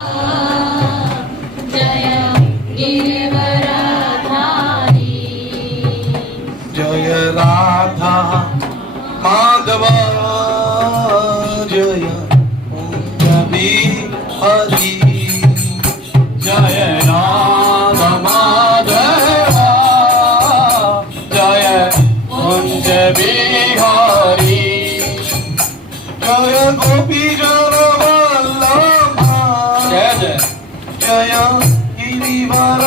जय गिरिवरधारी जय राधा माधव जय कवि हरि जय राधा माधव जय कुंज बिहारी जय गोपी जन वल्लभ जय जय जय गिरिवर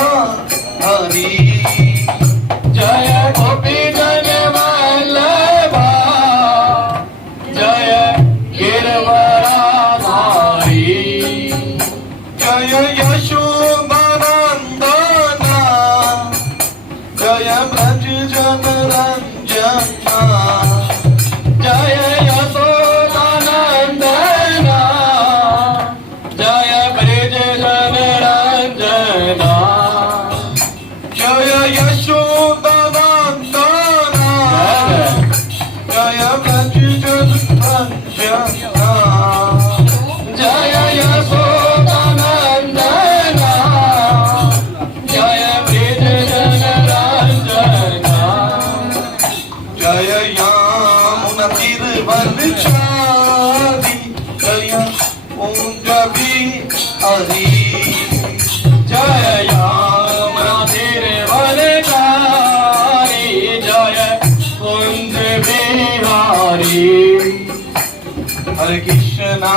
हरि जय गोपी जन वल्लभा जय गिरवराधारी जय यशोदानंदन जय ब्रज जन रंजना जय यशोदानंदना जय ब्रज जन रंजना जय यशोदानंदन जय ब्रज जन रंजना जय यशोदानंदना जय ब्रज जन रंजना जय यामुना तीरवरचारी जय कुंज बिहारी जय यमुना तीरवरचारी जय कुंज बिहारी हरे कृष्णा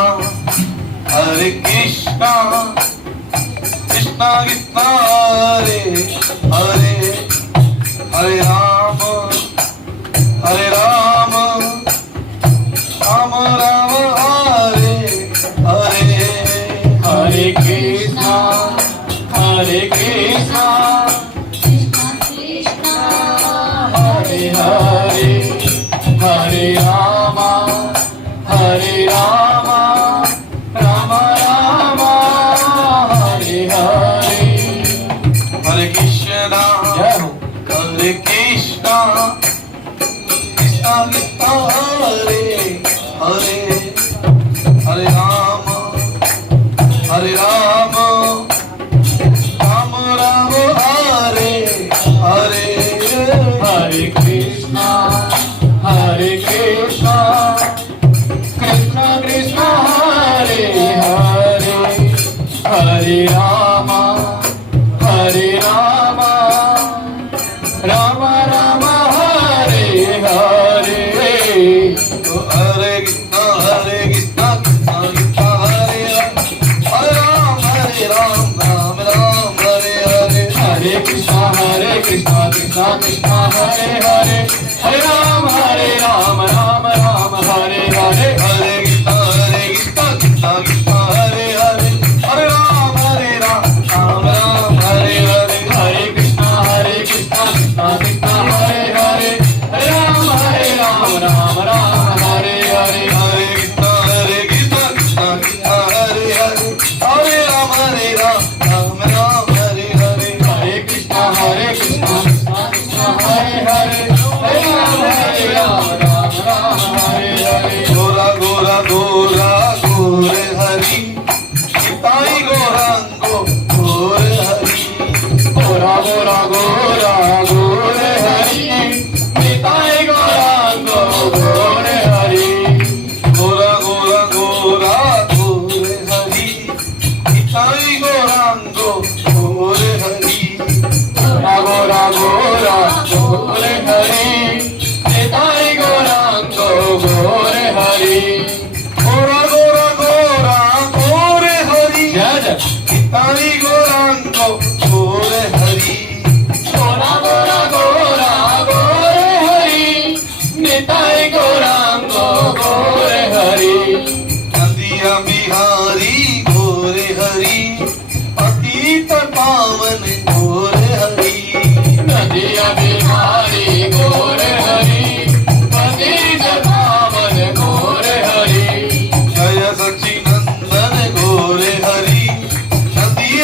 कृष्णा कृष्णा हरे हरे हरे राम राम राम हरे हरे हरे कृष्णा कृष्ण कृष्ण हरे हरे हरे राम राम राम हरे हरे हरे कृष्णा जय हो हरे कृष्णा कृष्णा कृष्णा हरे हरे हरे राम राम राम हरे हरे हरे कृष्णा कृष्ण कृष्ण हरे हरे हरे राम राम हरे हरे तो हरे कृष्णा कृष्णा कृष्णा हरे राम राम हरे हरे हरे कृष्णा कृष्णा कृष्णा हरे हरे हरे राम राम हरे हरे हरे कृष्णा कृष्णा कृष्णा हरे हरे हरे राम राम हरे हरे हरे कृष्णा कृष्णा कृष्णा हरे हरे हरे राम राम हरे हरे हरे कृष्णा कृष्णा कृष्णा हरे हरे हरे राम राम हरे हरे हरे कृष्णा कृष्णा कृष्णा हरे हरे हरे राम राम हरे हरे गोरा गोरा गोरा गोरे हरि निताई गौरांगो गोरे हरि गोरा गोरा गोरा गोरे हरि निताई गौरांगो गोरे हरि गोरा गोरा गोरा गोरे हरि निताई गौरांगो गोरे हरि गोरा गोरा गोरा गोरे हरि निताई गौरांगो गोरे हरि गोरा गोरा गोरा गोरे हरि जय जय निताई गौरांगो गोरे हरि गोरा गोरा गोरा गोरे हरि निताई गौरांगो गोरे हरि नदिया बिहारी गोरे हरि पतित पावन गोरे हरि नदिया बिहारी गोरे हरि पतित पावन गोरे हरि जय सचिनंदन गोरे हरि नदिया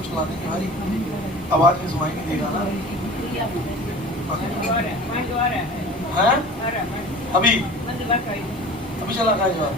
तो चला देंगे भाई, आवाज में सुनाई नहीं देगा ना। हैं अभी अभी चला खाएगा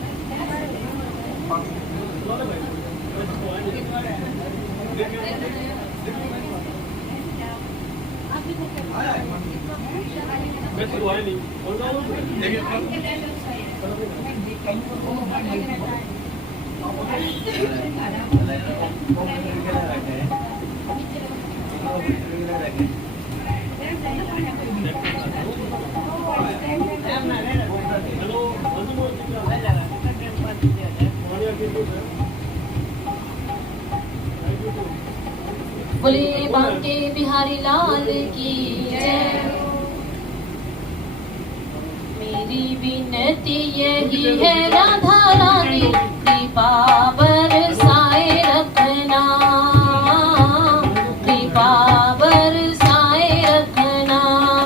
बोले बांके बिहारी लाल की जय। मेरी विनती यही है राधा रानी, कृपा बरसाए रखना, कृपा बरसाए रखना।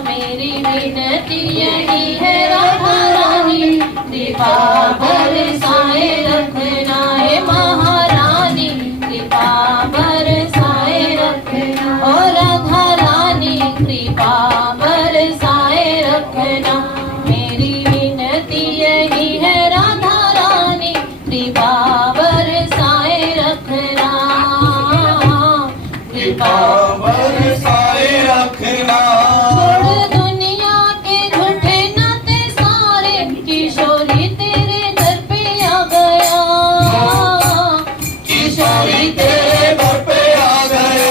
मेरी विनती यही है राधा रानी, कृपा बरसाए रखना। हे महारानी कृपा बरसाए रखना, ओ राधा रानी कृपा बरसाए रखना। मेरी विनती यही है राधा रानी, कृपा बरसाए रखना, कृपा बरसाए रखना। छोड़ दुनिया के झूठे नाते सारे, किशोरी तेरे दर पे आ गया, किशोरी तेरे घर पे आ गए,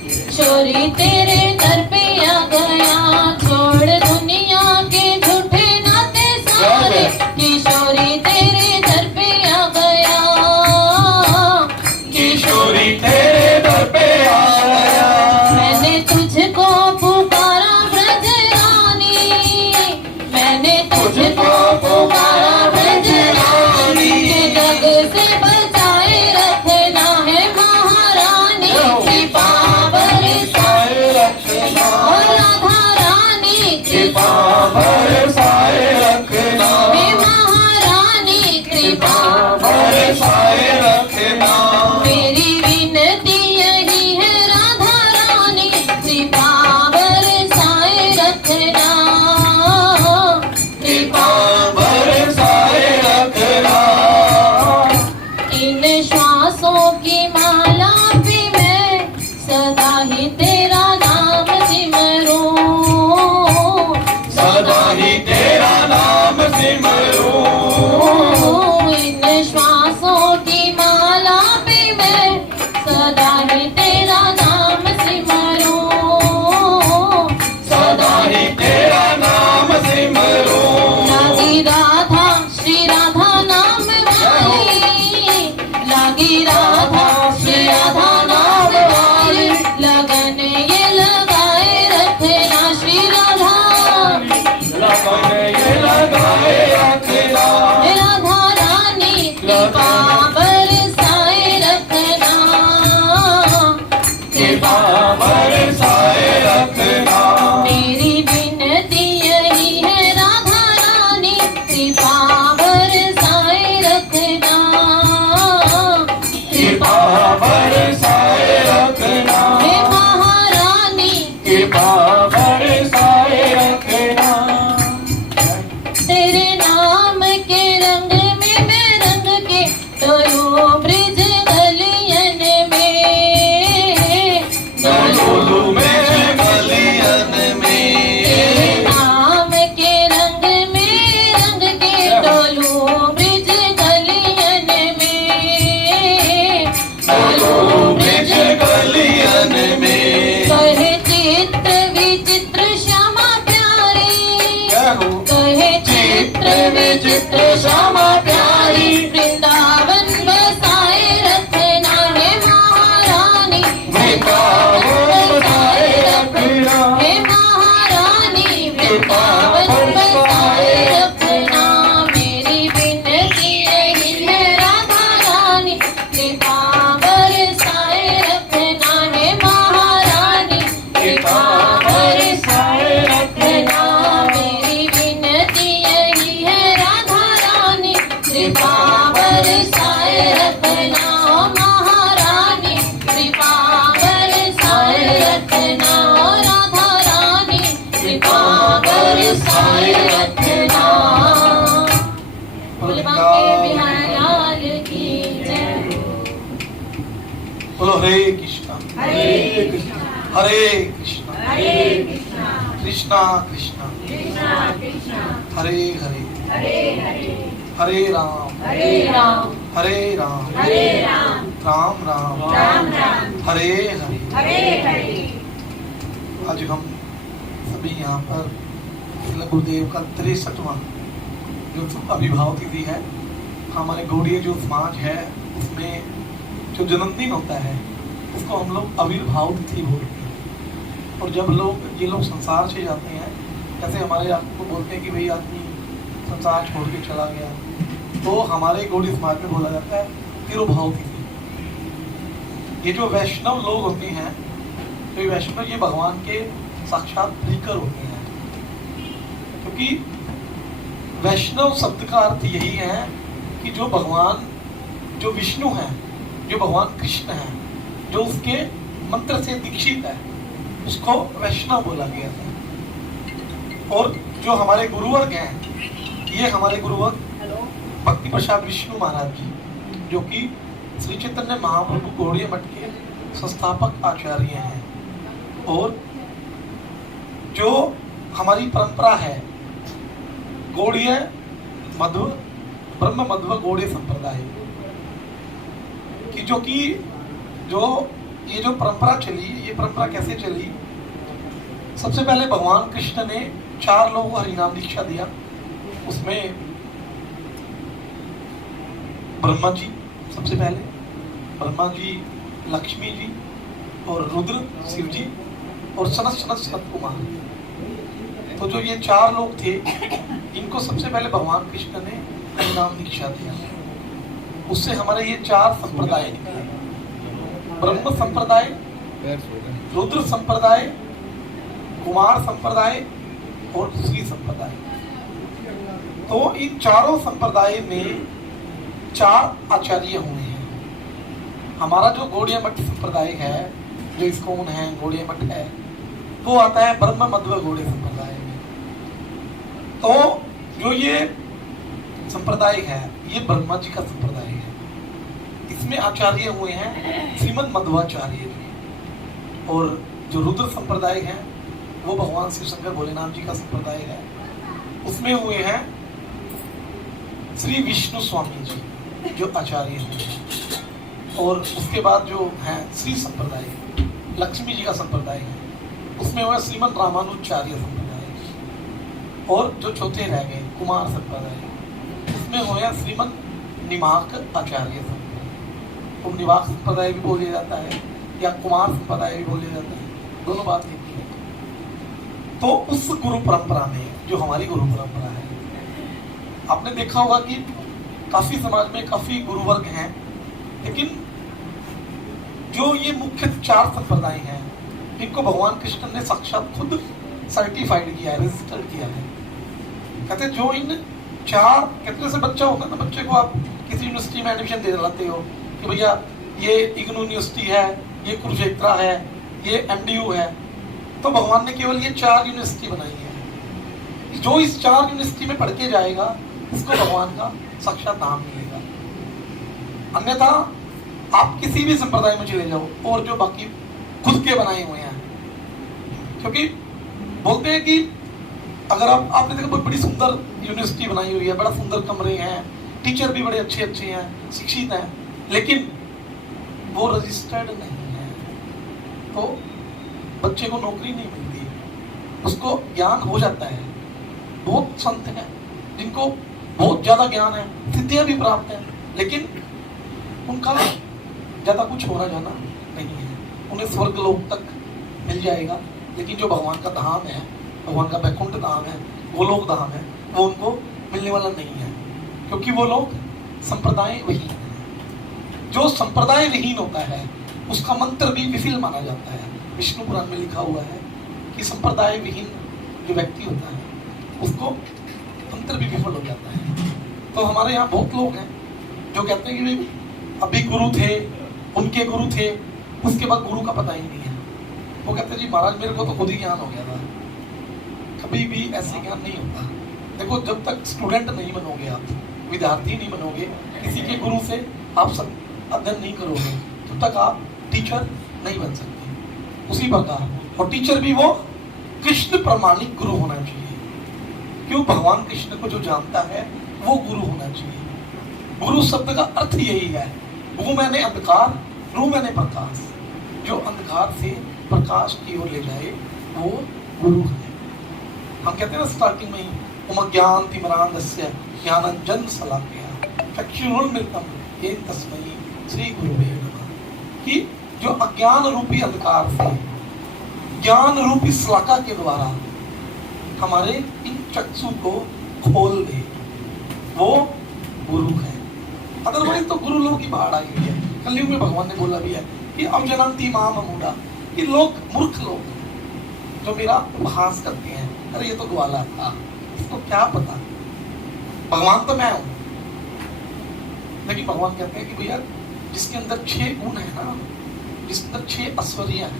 किशोरी तेरे दर पे आ गया। छोड़ दुनिया के झूठे नाते सारे, किशोरी तेरे दर पे आ गया, किशोरी तेरे घर पे आ गया। मैंने तुझको पुकारा ब्रज रानी, मैंने तुझको पुकारा ब्रज रानी। जग से बचाए रखना है महारानी, कृपा बरसाए रखना, ओ राधा रानी कृपा बरसाए रखना, हे महारानी कृपा बरसाए रखना। मेरी विनती यही है राधा रानी, कृपा बरसाए रखना, कृपा बरसाए रखना। इन श्वासों की माला पे मैं सदा ही तेरा नाम सिमरूं, सदा ही तेरा नाम सिमरूं, इन श्वासों की माला पे मैं सदा ही तेरा नाम सिमरूं, सदा ही तेरा नाम सिमरूं। लागी राधा श्री राधा नाम वाली, लागी राधा श्री राधा नाम वाली। लगन ये लगाए रखना श्री राधा, लगन ये लगाए रखना, राधा रानी कृपा बरसाए रखना, कृपा बरसाए रखना। मेरी विनती यही है राधा रानी, कृपा बरसाए रखना, कृपा बरसाए रखना, हे महारानी कृपा बरसाए रखना। तेरे नाम के रंग में मैं रंग के डोलूं ब्रिज गलियन में, डोलू में गलियन तेरे में, नाम के रंग में रंग के डोलूं ब्रिज गलियन में, डोलू ब्रिज गलियन में। कहे चित्र विचित्र श्यामा प्यारी, कहे चित्र विचित्र श्यामा प्यारी। वृंदावन बसाए रखना है महारानी, वृंदावन बसाए रखना, हे महारानी वृंदावन बसाए रखना। मेरी विनती यही है राधा रानी, कृपा बरसाए रखना, हे महारानी कृपा बरसाए रखना। मेरी विनती यही है राधा रानी, कृपा बरसाए रखना, महारानी हरे कृष्णा हरे कृष्णा हरे कृष्णा हरे कृष्णा कृष्णा कृष्णा कृष्णा कृष्णा हरे हरे हरे हरे हरे राम हरे राम हरे राम हरे राम राम राम राम राम हरे हरे हरे हरे। आज हम सभी यहाँ पर श्रील गुरुदेव का 63वां जो आविर्भाव तिथि है, हमारे गौड़ीय जो समाज है उसमें जो जन्मदिन होता है उसको हम लोग आविर्भाव तिथि बोलते हैं। और जब ये लोग संसार से जाते हैं, जैसे हमारे आपको बोलते हैं कि भाई आदमी संसार छोड़ के चला गया, तो हमारे गौड़ी समाज में बोला जाता है तिरुभाव तिथि। ये जो वैष्णव लोग होते हैं, तो ये वैष्णव ये भगवान के साक्षात प्रियकर होते हैं, क्योंकि वैष्णव शब्द का अर्थ यही है कि जो भगवान, जो विष्णु है, जो भगवान कृष्ण है, जो उसके मंत्र से दीक्षित है, उसको वैष्णव बोला गया है। और जो हमारे गुरुवर्ग हैं, ये हमारे गुरुवर्ग भक्ति प्रसाद विष्णु महाराज जी, जो कि श्री चैतन्य महाप्रभु गौड़ीय मठ के संस्थापक आचार्य हैं। और जो हमारी परंपरा है गौड़ीय मध्व ब्रह्म मध्व गौड़ीय संप्रदाय की, जो ये जो परंपरा चली, ये परंपरा कैसे चली? सबसे पहले भगवान कृष्ण ने 4 लोगों को हरिनाम दीक्षा दिया। उसमें ब्रह्मा जी सबसे पहले, ब्रह्मा जी, लक्ष्मी जी और रुद्र शिव जी और सनत कुमार। तो जो ये 4 लोग थे, इनको सबसे पहले भगवान कृष्ण ने हरिनाम दीक्षा दिया। उससे हमारे ये 4 संप्रदाय निकले, ब्रह्म संप्रदाय, रुद्र संप्रदाय, कुमार संप्रदाय और श्री संप्रदाय। तो इन चारों संप्रदाय में 4 आचार्य हुए हैं। हमारा जो गौड़ीय मठ संप्रदाय है, जो इस्कॉन है, गौड़ीय मठ है, वो आता है ब्रह्म मध्व गौड़ीय संप्रदाय में। तो जो ये संप्रदाय है, ये ब्रह्मा जी का संप्रदाय है। इसमें आचार्य हुए हैं श्रीमद मध्वाचार्य जी। और जो रुद्र संप्रदाय है, वो भगवान शिव शंकर भोलेनाथ जी का संप्रदाय है। उसमें हुए हैं श्री विष्णु स्वामी जी, जो आचार्य हैं। और उसके बाद जो है श्री संप्रदाय, लक्ष्मी जी का संप्रदाय है, उसमें हुआ श्रीमद रामानुचार्य संप्रदाय। और जो चौथे रह गए कुमार संप्रदाय, उसमें हुआ श्रीमद निमाक आचार्य संप्रदाय। तो निवाक संप्रदाय भी बोला जाता है या कुमार संप्रदाय भी बोला जाता है, दोनों बात एक ही है। तो उस गुरु परंपरा में, जो हमारी गुरु परंपरा है, आपने देखा होगा कि काफी समाज में काफी गुरुवर्ग हैं, लेकिन जो ये मुख्य 4 संप्रदाय हैं, इनको भगवान कृष्ण ने साक्षात खुद सर्टिफाइड किया है, रजिस्टर्ड किया है। कहते जो इन 4, कहते जैसे बच्चा होता है ना, बच्चे को आप किसी यूनिवर्सिटी में एडमिशन दे लाते हो कि भैया ये इग्नू यूनिवर्सिटी है, ये कुरुक्षेत्रा है, ये MDU है। तो भगवान ने केवल ये 4 यूनिवर्सिटी बनाई है। जो इस 4 यूनिवर्सिटी में पढ़ के जाएगा, उसको भगवान का साक्षात नाम मिलेगा। अन्यथा आप किसी भी संप्रदाय में चले जाओ, और जो बाकी खुद के बनाए हुए हैं, क्योंकि बोलते हैं कि अगर आपने देखा बहुत बड़ी सुंदर यूनिवर्सिटी बनाई हुई है, बड़ा सुंदर कमरे हैं, टीचर भी बड़े अच्छे अच्छे हैं, शिक्षित हैं, लेकिन वो रजिस्टर्ड नहीं है, तो बच्चे को नौकरी नहीं मिलती, उसको ज्ञान हो जाता है। बहुत संत हैं जिनको बहुत ज्यादा ज्ञान है, सिद्धियां भी प्राप्त हैं, लेकिन उनका ज्यादा कुछ होना जाना नहीं है। उन्हें स्वर्ग लोक तक मिल जाएगा, लेकिन जो भगवान का धाम है, भगवान का वैकुंठ धाम है, वो लोक धाम है, वो उनको मिलने वाला नहीं है, क्योंकि वो लोग संप्रदाय विहीन है। जो संप्रदाय विहीन होता है, उसका मंत्र भी विफल माना जाता है। विष्णु पुराण में लिखा हुआ है कि संप्रदाय विहीन जो व्यक्ति होता है, उसको मंत्र भी विफल हो जाता है। तो हमारे यहाँ बहुत लोग हैं जो कहते हैं कि अभी गुरु थे, उनके गुरु थे, उसके बाद गुरु का पता ही नहीं है। वो कहते हैं जी महाराज मेरे को तो खुद ही ज्ञान हो गया था। कभी भी ऐसे ज्ञान नहीं होता। देखो, जब तक स्टूडेंट नहीं बनोगे, आप विद्यार्थी नहीं बनोगे, किसी के गुरु से आप सब अध्ययन नहीं करोगे, तब तक आप टीचर नहीं बन सकती, उसी प्रकार और टीचर भी वो कृष्ण प्रमाणिक गुरु होना चाहिए। क्यों? भगवान कृष्ण को जो जानता है वो गुरु होना चाहिए। गुरु शब्द का अर्थ यही है, गु मैंने अंधकार, रू मैंने प्रकाश, जो अंधकार से प्रकाश की ओर ले जाए वो गुरु है। हम कहते हैं ना स्टार्टिंग में ही, उम ज्ञान तिमिरांधस्य ज्ञानांजन शलाकया चक्षुरुन्मिलितं येन तस्मै श्री गुरुवे नमः, कि जो अज्ञान रूपी अंधकार से ज्ञान रूपी शलाका के द्वारा हमारे इन चक्षु को खोल दे, वो गुरु है। अदरवाइज तो गुरु लोगों की बाढ़ आई हुई है। कलयुग में भगवान ने बोला भी है कि अब जनंती माम अमूढ़ा, ये लोग मूर्ख लोग हैं जो मेरा उपहास करते हैं, अरे ये तो ग्वाला था, इसको क्या पता, भगवान तो मैं हूं। लेकिन भगवान कहते हैं कि भैया जिसके अंदर 6 गुण है ना, जिसके अंदर 6 ऐश्वर्य है,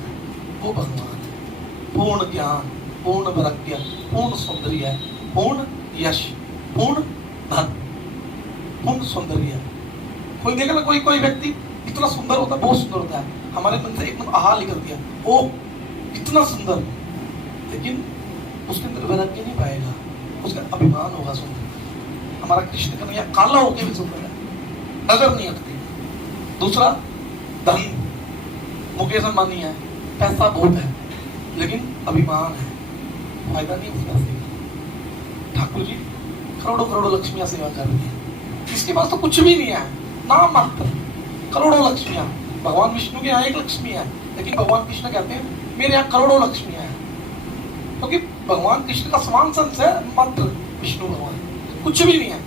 वो भगवान है। पूर्ण ज्ञान, पूर्ण वैराग्य, पूर्ण सौंदर्य, पूर्ण यश, पूर्ण धन, पूर्ण सौंदर्य। कोई देखा ना, कोई व्यक्ति इतना सुंदर होता है, बहुत सुंदर होता है, हमारे मन से एकदम आहा निकल दिया, ओ इतना सुंदर, लेकिन उसके अंदर वैराग्य नहीं पाएगा, उसका अभिमान होगा सुंदर। हमारा कृष्ण कन्हैया काला होके भी सुंदर है, नजर नहीं आती। दूसरा धन, मुकेश अंबानी है, पैसा बहुत है, लेकिन अभिमान है, फायदा नहीं उसका सेवा। ठाकुर जी करोड़ों करोड़ों लक्ष्मियां सेवा कर रही है, इसके पास तो कुछ भी नहीं है, नाम मात्र, करोड़ों लक्ष्मियां। भगवान विष्णु के यहाँ एक लक्ष्मी है, लेकिन भगवान कृष्ण कहते हैं मेरे यहाँ करोड़ों लक्ष्मियां हैं, क्योंकि भगवान कृष्ण का समान संस है मात्र विष्णु भगवान, कुछ भी नहीं है।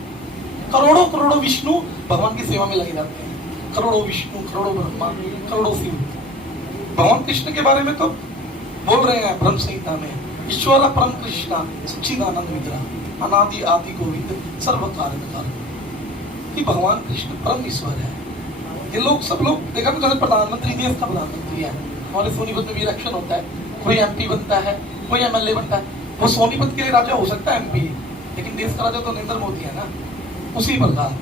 करोड़ों करोड़ों विष्णु भगवान की सेवा में लगे जाते हैं, करोड़ों विष्णु, करोड़ों ब्रह्मा, करोड़ों शिव। भगवान कृष्ण के बारे में तो बोल रहे हैं ब्रह्म संहिता में, ईश्वर परम कृष्ण सच्चिदानंद विग्रह अनादि आदि गोविंद सर्व कारण, कि भगवान कृष्ण परम ईश्वर है। ये लोग सब लोग देखा ना, जैसे प्रधानमंत्री देश का प्रधानमंत्री है, हमारे सोनीपत में भी इलेक्शन होता है, कोई एमपी बनता है, कोई एमएलए बनता है, वो सोनीपत के लिए राजा हो सकता है एमपी, लेकिन देश का राजा तो नरेंद्र मोदी है ना। उसी प्रकार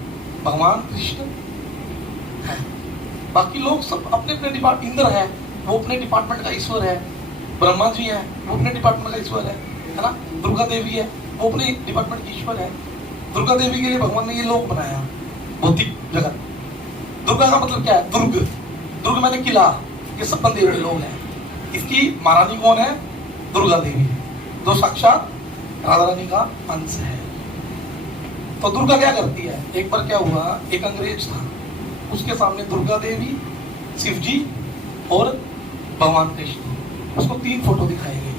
भगवान कृष्ण है, बाकी लोग सब अपने अपने डिपार्टमेंट, इंद्र है वो अपने डिपार्टमेंट का ईश्वर है, ब्रह्मा जी है वो अपने डिपार्टमेंट का ईश्वर है ना, दुर्गा देवी है वो अपने डिपार्टमेंट की ईश्वर है। दुर्गा देवी के लिए भगवान ने ये लोक बनाया, भौतिक जगत। दुर्गा का मतलब क्या है? दुर्ग, दुर्ग मैंने किला, ये सब बंदे हुए लोग हैं। इसकी महारानी कौन है? दुर्गा देवी, जो साक्षात राधा रानी का अंश है। तो दुर्गा क्या करती है? एक बार क्या हुआ, एक अंग्रेज था, उसके सामने दुर्गा देवी, शिव जी और भगवान कृष्ण, उसको 3 फोटो दिखाई गई।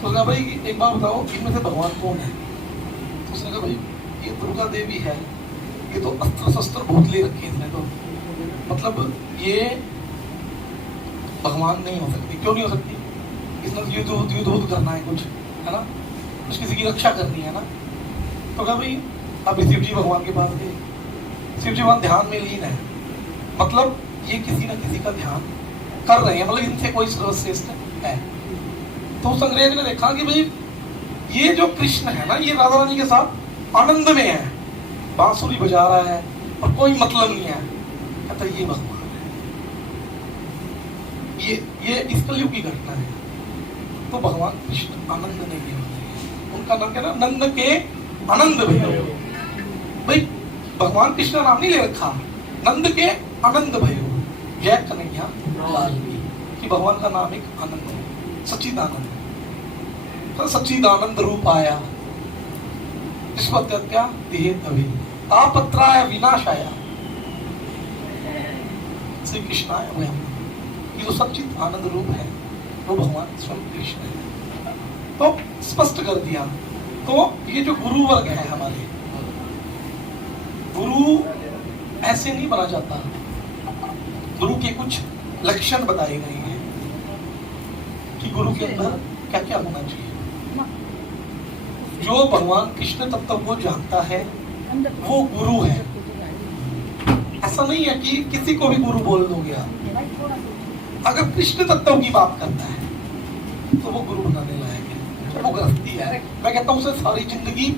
तो उसने कहा भाई एक बार बताओ इनमें से भगवान कौन है? तो उसने कहा भाई ये दुर्गा देवी है, ये तो अस्त्र शस्त्र बहुत ले रखे हैं इसने, तो मतलब ये भगवान नहीं हो सकती। क्यों नहीं हो सकती? इसने युद्ध करना है कुछ, है ना, कुछ किसी की रक्षा करनी है ना। तो कहा भाई अब शिव जी भगवान के पास गए, शिव जी वहां ध्यान में लीन है, मतलब ये किसी न किसी का ध्यान कर रहे हैं, मतलब इनसे कोई सर्वश्रेष्ठ है। तो उस अंग्रेज ने देखा कि भाई ये जो कृष्ण है ना, ये राधा रानी के साथ आनंद में है, बांसुरी बजा रहा है और कोई मतलब नहीं है, कहता ये भगवान है। ये इस कलयुग की घटना है। तो भगवान कृष्ण आनंद नहीं है, उनका नाम क्या ना, नंद के आनंद भयो। भाई भगवान कृष्ण का नाम नहीं ले रखा, नंद के आनंद भयो, जय कन्हैया लाल की, कि भगवान का नाम एक आनंद है, सच्चिदानंद। तो सच्चिदानंद रूप आया, विश्वत्या देह तभी तापत्राय विनाशाय श्री कृष्णाय वयम्। ये जो सच्चिद आनंद रूप है वो भगवान स्वयं कृष्ण है। तो स्पष्ट कर दिया। तो ये जो गुरु वर्ग है हमारे, गुरु ऐसे नहीं बना जाता, गुरु के कुछ लक्षण बताए गए हैं कि गुरु के अंदर क्या क्या होना चाहिए। जो भगवान कृष्ण तत्व को जानता है वो गुरु है। ऐसा नहीं है कि किसी को भी गुरु बोल दोगे आप। अगर कृष्ण तत्व की बात करता है तो वो गुरु बनाने लायक है, वो गृहस्थी है। मैं कहता हूँ उसे सारी जिंदगी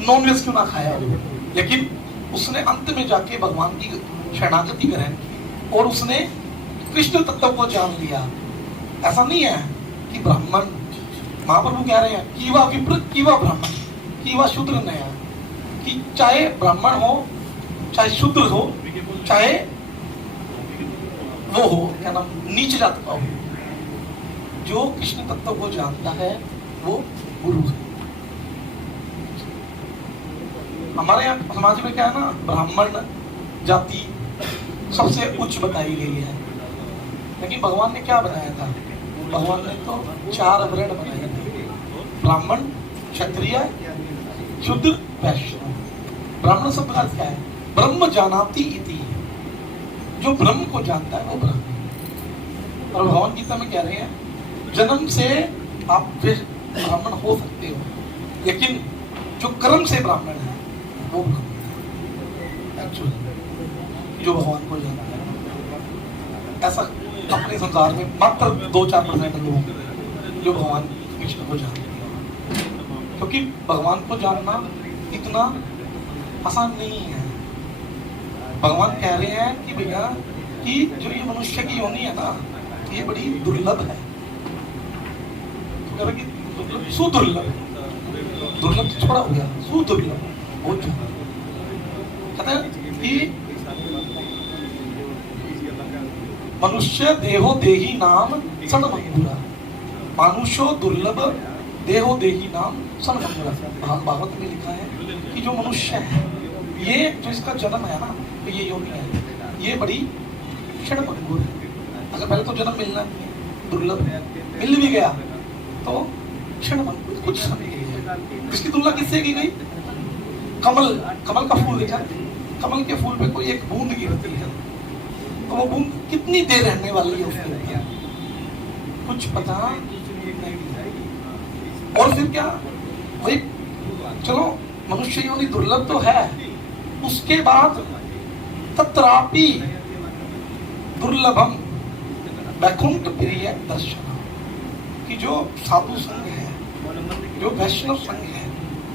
नॉनवेज क्यों ना खाया हो, लेकिन उसने अंत में जाके भगवान की शरणागति ग्रहण की और उसने कृष्ण तत्व को जान लिया। ऐसा नहीं है कि ब्राह्मण, महाप्रभु कह रहे हैं कीवा विप्र कीवा ब्राह्मण कीवा शूद्र नया, कि चाहे ब्राह्मण हो चाहे शूद्र हो चाहे वो हो क्या नाम नीच जात का हो, जो कृष्ण तत्व को जानता है वो गुरु है। हमारे यहाँ समाज में क्या है ना, ब्राह्मण जाति सबसे उच्च बताई गई है, लेकिन भगवान ने क्या बनाया था? भगवान ने तो 4 वर्ण बनाए थे, ब्राह्मण, क्षत्रिय, शूद्र, वैश्य। ब्राह्मण शब्द का अर्थ क्या है? ब्रह्म जानाति इति, जो ब्रह्म को जानता है वो ब्राह्मण। और भगवान गीता में कह रहे हैं जन्म से आप ब्राह्मण हो सकते हो, लेकिन जो कर्म से ब्राह्मण है वो एक्चुअली जो भगवान को जानता है। ऐसा अपने संसार में मात्र 2-4% लोग जो भगवान कृष्ण को जानते हैं, क्योंकि भगवान को जानना इतना आसान नहीं है। भगवान कह रहे हैं कि भैया कि जो ये मनुष्य की योनि है ना, ये बड़ी दुर्लभ है। तो कह रहे कि सुदुर्लभ, दुर्लभ तो थोड़ा हो गया, सुदुर्लभ बहुत ज्यादा। कहते हैं कि मनुष्य देहो देही नाम सणमंगुरा, मानुषो दुर्लभ देहो देही नाम सणमंगुरा। भागवत में लिखा है कि जो मनुष्य है, ये जो इसका जन्म है ना, तो ये योनि है, ये बड़ी क्षणभंगुर है। अगर पहले तो जन्म मिलना नहीं है, दुर्लभ है, मिल भी गया तो क्षणभंगुर, कुछ समय के लिए। इसकी तुलना किससे की गई? कमल, कमल का फूल देखा, कमल के फूल पे कोई एक बूंद गिरती है तो वो बूंद कितनी देर रहने वाली है उसके लिए कुछ पता नहीं। और फिर क्या भाई, चलो मनुष्य योनि दुर्लभ तो है, उसके बाद तत्रापि दुर्लभम वैकुंठ प्रिय दर्शन, कि जो साधु संघ है, जो वैष्णव संघ है,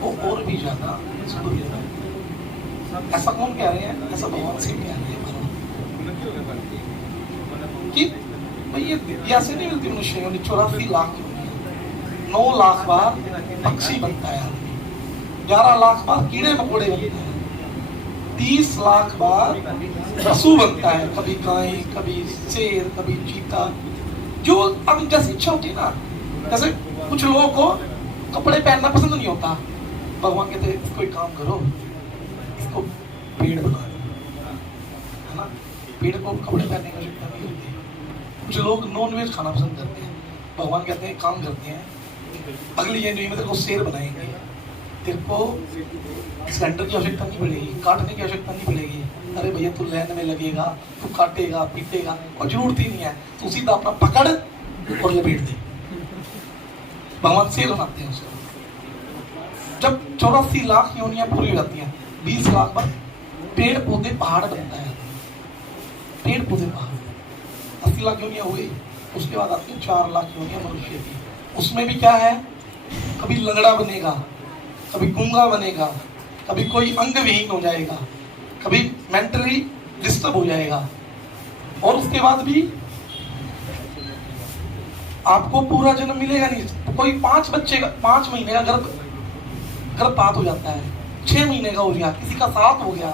वो और भी ज्यादा दुर्लभ है। ऐसा कौन कह रहे हैं? ऐसा भगवान से कह रहे हैं कि भाई ये ऐसे नहीं मिलती मनुष्य योनि। 84 लाख योनि, 9 लाख बार पक्षी बनता है आदमी, 11 लाख बार कीड़े मकोड़े बनते हैं, 30 लाख बार पशु बनता है, कभी गाय, कभी शेर, कभी चीता। जो अब जैसी इच्छा होती है ना, जैसे कुछ लोगों को कपड़े पहनना पसंद नहीं होता, भगवान कहते हैं इसको एक काम करो, इसको पेड़ बना दो, है ना, पेड़ को कपड़े पहनने की आवश्यकता नहीं होती। कुछ लोग नॉन वेज खाना पसंद करते हैं, भगवान कहते हैं काम करते हैं, अगली जनवरी में तेरे को शेर बनाएंगे, तेरे को सिलेंडर की आवश्यकता नहीं पड़ेगी, काटने की आवश्यकता नहीं पड़ेगी। अरे भैया तू लाइन में लगेगा, तू काटेगा पीटेगा और जरूरत ही नहीं है, तू सीधा अपना पकड़ और लपेट दे। भगवान शेर बनाते हैं उसको। जब 84 लाख योनियां पूरी हो जाती हैं, 20 लाख बार पेड़ पौधे पहाड़ बनता है, पेड़ पौधे पहाड़। 80 लाख योनियां हुई, उसके बाद आती है 4 लाख योनियां मनुष्य की। उसमें भी क्या है, कभी लंगड़ा बनेगा, कभी गूंगा बनेगा, कभी कोई अंग विहीन हो जाएगा, कभी मेंटली डिस्टर्ब हो जाएगा, और उसके बाद भी आपको पूरा जन्म मिलेगा नहीं। कोई 5 महीने का गर्भपात हो जाता है, 6 महीने का हो गया, किसी का 7 हो गया।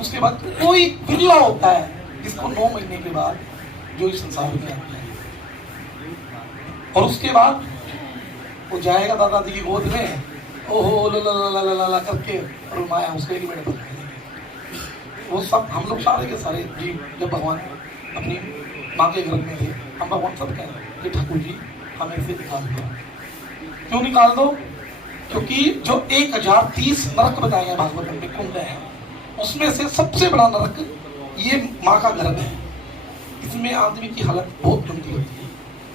उसके बाद कोई बिरला होता है जिसको 9 महीने के बाद जो इस संसार में आता है, और उसके बाद वो जाएगा दादाजी की गोद में, ओहो ला करके, और माया उसको 1 मिनट पर वो सब हम लोग सारे के सारे जी जब भगवान अपनी माँ के गर्भ में थे, हम भगवान सब कह रहे कि ठाकुर जी हमें इसे निकाल दो। क्यों निकाल दो? क्योंकि जो 1030 नरक बताए हैं भागवत में, कुंड है, उसमें से सबसे बड़ा नरक ये माँ का गर्भ है। इसमें आदमी की हालत बहुत गंदी होती है,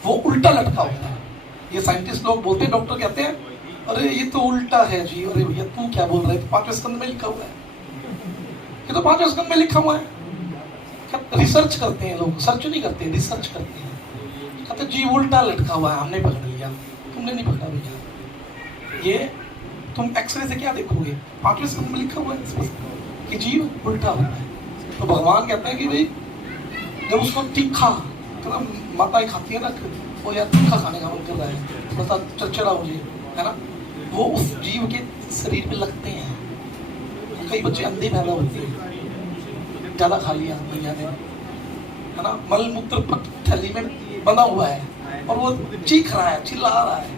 वो उल्टा लटका होता है। ये साइंटिस्ट लोग बोलते हैं, डॉक्टर कहते हैं अरे ये तो उल्टा है जी। अरे भैया तू क्या बोल रहा है? 5वें स्कंद में लिखा हुआ है, ये तो 5वें स्कंद में लिखा हुआ है। रिसर्च करते हैं लोग, सर्च नहीं करते, रिसर्च करते हैं। कहते जी उल्टा लटका हुआ है, हमने पकड़ लिया, तुमने नहीं पकड़ा भैया। ये तुम एक्सरे से क्या देखोगे? 5वें स्कंद में लिखा हुआ है कि जीव उल्टा होता है। तो भगवान कहते हैं कि भाई जब उसको तीखा तो माताएं खाती है ना, वो यार तीखा खाने का मन कर रहा है, थोड़ा सा चरचरा मुझे, है ना, वो उस जीव के शरीर पे लगते हैं। कई बच्चे अंधे पैदा होते हैं, ज्यादा खा लिया मैया ने, है ना, मल मूत्र थैली में बंधा हुआ है और वो चीख रहा है, चिल्ला रहा है,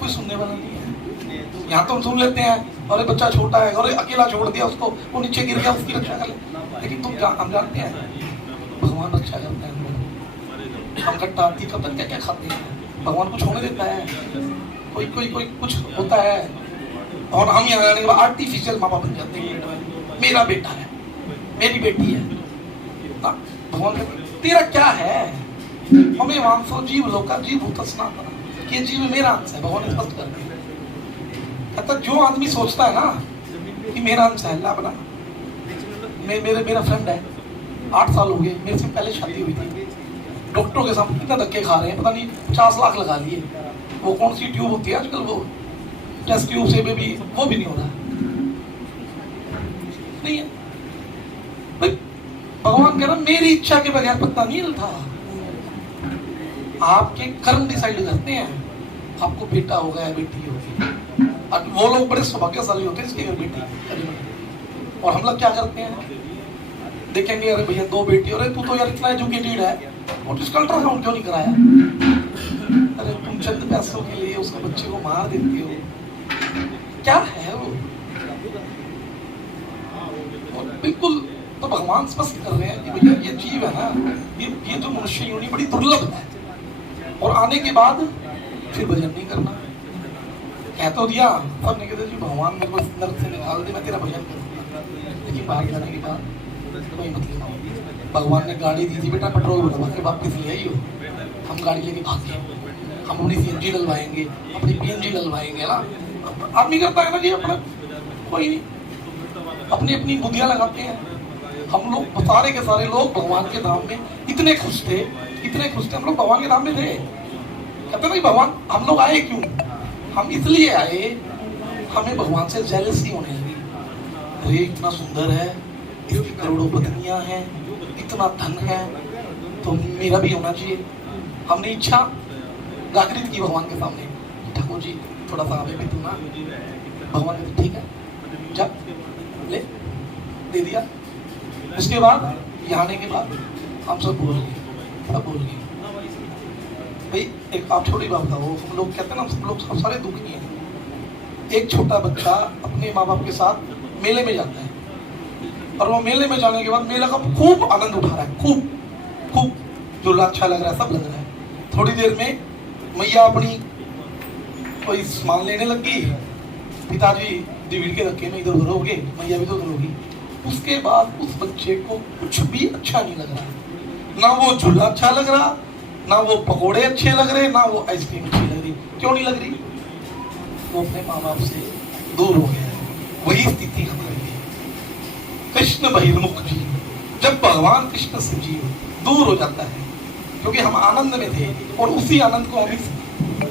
कोई सुनने वाला नहीं है। यहाँ तो हम सुन लेते हैं, अरे बच्चा छोटा है, अरे अकेला छोड़ दिया उसको, वो नीचे गिर गया, उसकी रक्षा कर ले। लेकिन हम जानते हैं भगवान रक्षा करता है। हम खट्टा तीखा पता क्या क्या खाते हैं, भगवान कुछ होने देता है, कोई कोई कोई कुछ होता है और हम यहाँ आने के बाद आर्टिफिशियल माँ बाप बन जाते हैं। मेरा बेटा है, मेरी बेटी है, भगवान कहते तेरा क्या है, हमें वांसो जीव लोका जीव भूत सनातन, कि जीव मेरा अंश है। भगवान स्पष्ट करते हैं, कहता जो आदमी सोचता है ना कि मेरा अंश है, अल्लाह बना, मेरा फ्रेंड है, 8 साल हो गए, मेरे से पहले शादी हुई थी, डॉक्टरों के सामने कितना धक्के खा रहे हैं, पता नहीं 50 लाख लगा लिए, वो कौन सी ट्यूब होती है आजकल, वो टेस्ट ट्यूब से भी वो भी नहीं हो रहा नहीं है भाई। भगवान कह रहा मेरी इच्छा के बगैर पत्ता नहीं हिलता, आपके कर्म डिसाइड करते हैं, आपको बेटा होगा या बेटी होगी। और वो लोग बड़े सौभाग्यशाली होते हैं इसके घर बेटी, और हम लोग क्या करते हैं, देखेंगे अरे भैया 2 बेटी, अरे तू तो यार इतना एजुकेटेड है और इसका अल्ट्रासाउंड क्यों नहीं कराया, अरे तुम चंद पैसों के लिए उसके बच्चे को मार देते हो, क्या है वो। और बिल्कुल तो भगवान स्पष्ट कर रहे हैं कि भैया ये जीव है ना, ये तो मनुष्य योनि बड़ी दुर्लभ है, और आने के बाद फिर भजन नहीं करना। कह तो दिया सब ने कहते जी भगवान मेरे को नरक से निकाल दे, मैं तेरा भजन करूंगा, लेकिन बाहर जाने के बाद तो कोई मतलब नहीं। भगवान ने गाड़ी दी थी, बेटा पेट्रोल भरवा के वापस ले आई हो, हम गाड़ी लेके भाग गए, हम अपनी CNG डलवाएंगे, अपनी PNG डलवाएंगे ना। आदमी करता है ना कि अपना कोई नहीं, अपनी अपनी बुद्धियां लगाते हैं। हम लोग सारे के सारे लोग भगवान के धाम में इतने खुश थे, इतने खुश थे, हम लोग भगवान के धाम में थे। कहते नहीं भगवान, हम लोग आए क्यों, हम इसलिए आए, हमें भगवान से जेलसी होने लगी, अरे इतना सुंदर है, इसकी करोड़ों पत्नियां हैं, इतना धन है, तो मेरा भी होना चाहिए। हमने इच्छा जागृत की भगवान के सामने, ठाकुर जी थोड़ा सा हमें भी दूँ ना। भगवान कहते ठीक है, जा ले, दे दिया। उसके बाद यहाँ आने के बाद हम सब बोल गए भाई। एक आप छोटी बात बताओ, हम लोग कहते हैं ना, हम सब लोग सारे दुखी हैं। एक छोटा बच्चा अपने माँ बाप के साथ मेले में जाता है, और वो मेले में जाने के बाद मेला का खूब आनंद उठा रहा है, खूब झूला अच्छा लग रहा है, सब लग रहा है। थोड़ी देर में मैया अपनी कोई सामान लेने लगी, पिताजी डिविड के धक्के में इधर उधर हो गए, मैया भी तो उधर होगी। उसके बाद उस बच्चे को कुछ भी अच्छा नहीं लग रहा, ना वो झूला अच्छा लग रहा, ना वो पकोड़े अच्छे लग रहे, ना वो आइसक्रीम अच्छी लग रही। क्यों नहीं लग रही, वो अपने माँ बाप से दूर हो गया। वही स्थिति हमारी है। कृष्ण बहिर्मुख जीव, जब भगवान कृष्ण से जीव दूर हो जाता है, क्योंकि हम आनंद में थे और उसी आनंद को हम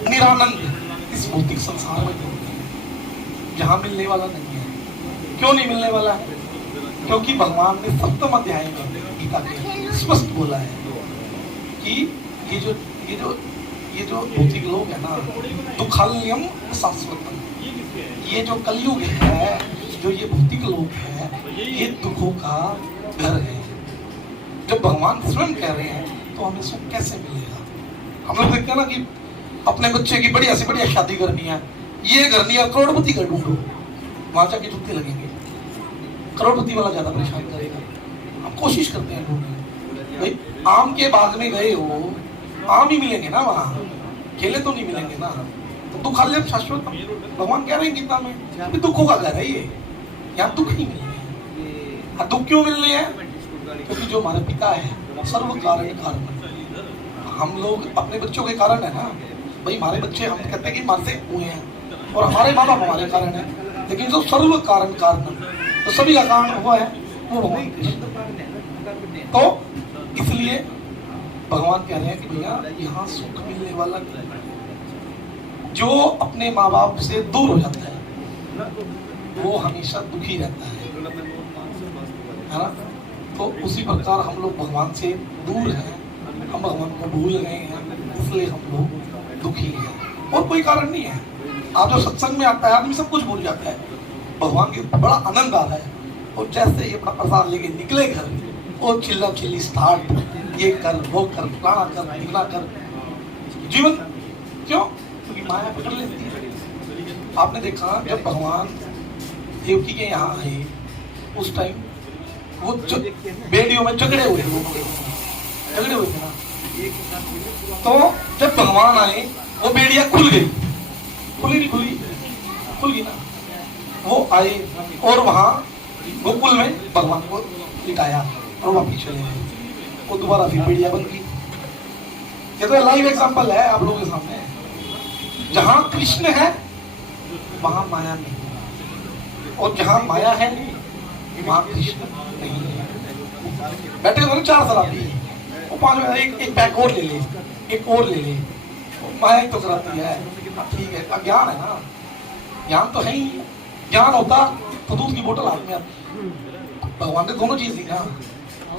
निरानंद इस भौतिक संसार में ढूंढते हैं, जहां मिलने वाला नहीं है। क्यों नहीं मिलने वाला है, क्योंकि भगवान ने 7वें अध्याय में गीता के स्पष्ट बोला है कि ये जो भौतिक लोग है ना, दुखालयम शाश्वतम, ये जो कलयुग है, जो ये भौतिक लोग है, ये दुखों का घर है। जब भगवान स्वयं कह रहे हैं तो हमें सुख कैसे मिलेगा। हम लोग देखते हैं ना कि अपने बच्चे की बढ़िया से बढ़िया शादी करनी है, ये करनी है, करोड़पति कर ढूंढो, वहां जाके जूते लगेंगे, करोड़पति वाला ज्यादा परेशान करेगा। हम कोशिश करते हैं ढूंढने, भाई आम के बाग में गए हो, आम ही मिलेंगे ना, वहाँ केले तो नहीं मिलेंगे ना। तो दुखालयम शाश्वत, भगवान कह रहे हैं गीता में, दुखों का घर है ये, यहाँ दुख ही मिलने हैं। दुख क्यों मिलने हैं, क्योंकि जो हमारे पिता है सर्व कारण कारण, हम लोग अपने बच्चों के कारण है ना भाई। हमारे बच्चे हम कहते हैं कि हमारे से हुए हैं, और हमारे माँ बाप हमारे कारण है, लेकिन जो सर्व कारण कारण तो सभी का कारण हुआ है वो भगवान कृष्ण। तो इसलिए भगवान कह रहे हैं कि भैया यहाँ सुख मिलने वाला नहीं है। जो अपने माँ बाप से दूर हो जाता है वो हमेशा दुखी रहता है ना। तो उसी प्रकार हम लोग भगवान से दूर हैं, हम भगवान को भूल गए हैं, इसलिए हम लोग दुखी हैं और कोई कारण नहीं है। आप जो सत्संग में आता है आदमी सब कुछ भूल जाता है, भगवान के बड़ा आनंद आता है और जैसे ही अपना प्रसाद लेके निकले घर वो चिल्ला चिल्ली स्टार्ट, ये कर वो कर फलाना कर ढिकना कर, जीवन क्यों? क्योंकि माया पकड़ लेती है। आपने देखा जब भगवान देवकी के यहाँ आए उस टाइम वो बेड़ियों में झगड़े हुए थे ना, तो जब भगवान आए वो बेड़ियां खुल गई, खुल गई ना। वो आए और वहां गोकुल में भगवान को लिटाया और वापिस चले गए, वो दोबारा फिर बेड़िया बन गई। ये तो लाइव एग्जांपल है आप लोगों के सामने। जहां कृष्ण है वहां माया नहीं है, और जहां माया है वहां कृष्ण नहीं है। बैठे हो चार शराबी, वो 5 बजे एक पैक और ले ले, एक और ले ले, माया ही तो कराती है। ठीक है, अज्ञान है ना, ज्ञान तो है ही। ज्ञान होता तो दूध की बोतल हाथ में आती। भगवान ने दोनों चीज दी ना,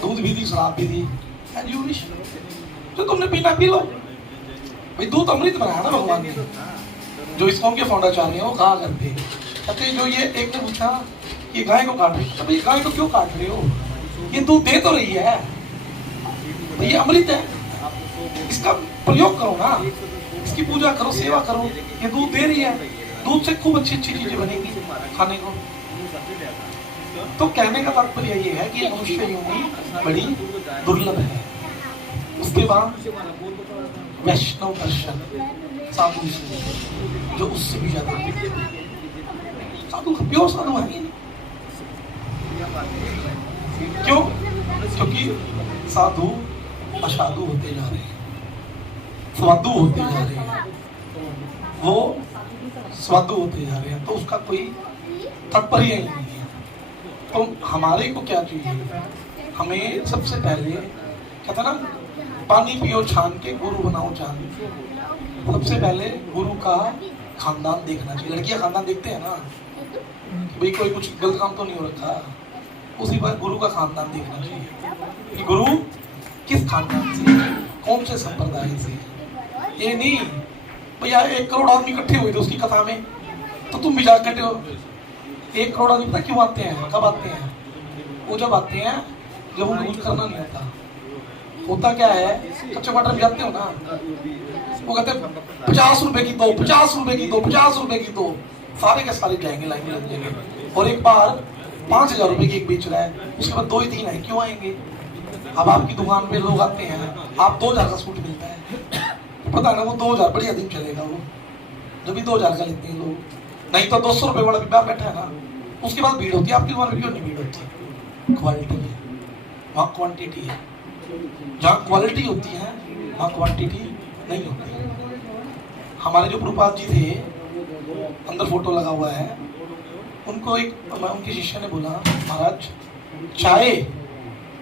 दूध भी दी शराब भी दी। जो तुमने पीना पी लो भाई, दूध अमृत बनाया ना भगवान ने। जो इसकॉन के फाउंडाचार्य हैं वो कहा करते, कहते जो ये एक ने पूछा कि गाय को काट रही, तो भाई गाय को क्यों काट रहे हो, ये दूध दे तो रही है, तो ये अमृत है, इसका प्रयोग करो ना, इसकी पूजा करो, सेवा करो, ये दूध दे रही है, दूध से खूब अच्छी अच्छी चीजें बनेगी खाने को। तो कहने का तात्पर्य ये है कि मनुष्य योनि बड़ी दुर्लभ है। उसके बाद वैष्णव दर्शन, साधु जो उससे भी ज्यादा साधु, प्योर साधु है। क्यों? क्योंकि साधु असाधु होते जा रहे हैं, स्वादु होते जा रहे हैं, वो स्वादु होते जा रहे हैं, तो उसका कोई तात्पर्य नहीं है। तो हमारे को क्या चाहिए? हमें सबसे पहले कहता ना, पानी पियो छान के गुरु बनाओ जान। सबसे पहले गुरु का खानदान देखना चाहिए। लड़कियां खानदान देखते हैं ना, भाई कोई कुछ गलत काम तो नहीं हो रखा, उसी पर गुरु का खानदान देखना चाहिए कि गुरु किस खानदान से, कौन से संप्रदाय से। ये नहीं भैया 1 करोड़ आदमी इकट्ठे हुए थे उसकी कथा में, तो तुम भी जाकर हो। 1 करोड़ आदमी पता क्यों आते हैं, कब आते हैं? वो जब आते हैं जब उनको कुछ करना नहीं आता। होता क्या है, कच्चे टमाटर जाते हो ना, वो कहते हैं 50 रुपए की दो, 50 रुपए की दो, 50 रुपए की दो, सारे के सारे जाएंगे, लाइन में लग जाएंगे। और एक बार 5000 रुपए की एक बेच रहा है, उसके बाद 2 ही 3 है, क्यों आएंगे? अब आपकी दुकान पे लोग आते हैं, आप 2000 का सूट मिलता है, पता है ना, वो 2000 बढ़िया दिन चलेगा वो, जब भी 2000 का लेते हैं लोग। नहीं तो 200 रुपए वाला डिब्बा बैठा है ना, उसके बाद भीड़ होती है। आपकी दुकान में क्यों नहीं भीड़ होती? क्वालिटी है, वहाँ क्वांटिटी है। जहाँ क्वालिटी होती है वहाँ क्वांटिटी नहीं होती है। हमारे जो प्रभुपाद जी थे, अंदर फोटो लगा हुआ है, उनको उनके शिष्य ने बोला, महाराज चाय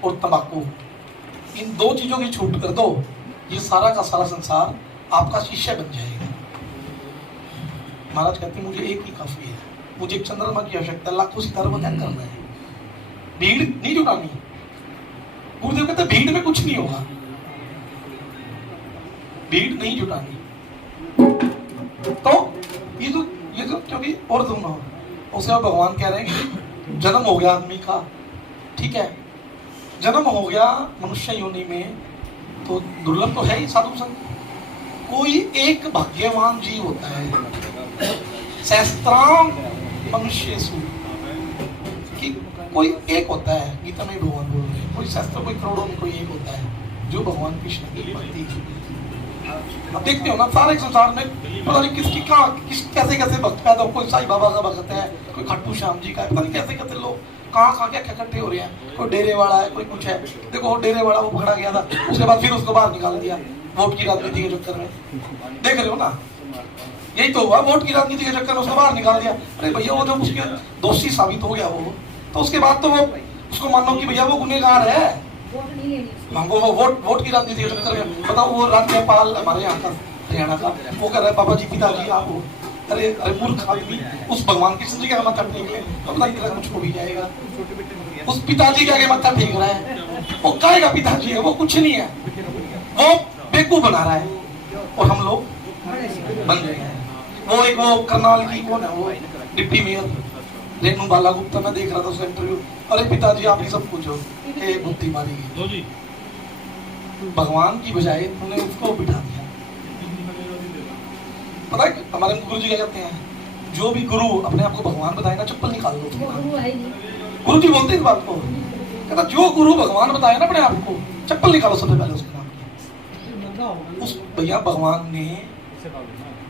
और तंबाकू इन 2 चीजों की छूट कर दो, ये सारा का सारा संसार आपका शिष्य बन जाएगा। महाराज कहते मुझे एक ही काफी है, मुझे एक चंद्रमा की आवश्यकता, लाखों सितारों को क्या करना है, भीड़ नहीं जुटानी। गुरुदेव कहते भीड़ में कुछ नहीं होगा, भीड़ नहीं जुटानी। तो ये जो क्योंकि और तुम ना, उसके बाद भगवान कह रहे हैं कि जन्म हो गया आदमी का, ठीक है, जन्म हो गया मनुष्य योनि में, तो दुर्लभ तो है ही साधु संग। कोई एक भाग्यवान जीव होता है, सहस्त्राम मनुष्येषु, कि कोई एक होता है, गीता में भगवान बोल रहे हैं, कोई सहस्त्र, कोई करोड़ों में कोई एक होता है जो भगवान कृष्ण की भक्ति। अब देखते हो ना, सारे संसार में पता नहीं किसकी कहाँ कैसे कैसे भक्त पैदा हो। कोई साईं बाबा का भक्त है, कोई खट्टू श्याम जी का है, पता नहीं कैसे कैसे लोग कहाँ क्या इकट्ठे हो रहे हैं। कोई डेरे वाला है, कोई कुछ है। देखो वो डेरे वाला वो पकड़ा गया था, उसके बाद फिर उसको बाहर निकाल दिया वोट की राजनीति के चक्कर में। देख रहे हो ना, यही तो हुआ, वोट की राजनीति के चक्कर में उसको बाहर निकाल दिया। अरे भैया वो जब उसके दोषी साबित हो गया वो, तो उसके बाद तो वो उसको मानो कि भैया वो गुनहगार है, हमको वो वोट की राजनीति के चक्कर में। बताओ वो राज्यपाल हमारे यहाँ का, हरियाणा का, वो कह रहा है पापा जी पिताजी आप अरे अरे मूर्ख आदमी, उस भगवान कृष्ण जी के आगे माथा टेक ले तो पता नहीं तेरा कुछ हो भी जाएगा। उस पिताजी के आगे माथा टेक रहा है, वो कहेगा पिताजी है, वो कुछ नहीं है, वो बेवकूफ बना रहा है और हम लोग बन गए हैं। वो करनाल की कौन है वो डिप्टी मेयर रेणु बाला गुप्ता, मैं देख रहा था उसका इंटरव्यू। अरे पिताजी आप ही सब पूछो, बुद्धि मारी भगवान की बजाय तुमने उसको बिठा दिया। पता है हमारे गुरु जी क्या कहते हैं, जो भी गुरु अपने आप को भगवान बताए ना चप्पल निकाल लो। गुरु जी बोलते हैं इस बात को, कहता जो गुरु भगवान बताए ना अपने आप को चप्पल निकालो सबसे पहले उसके नाम की। उस भैया भगवान ने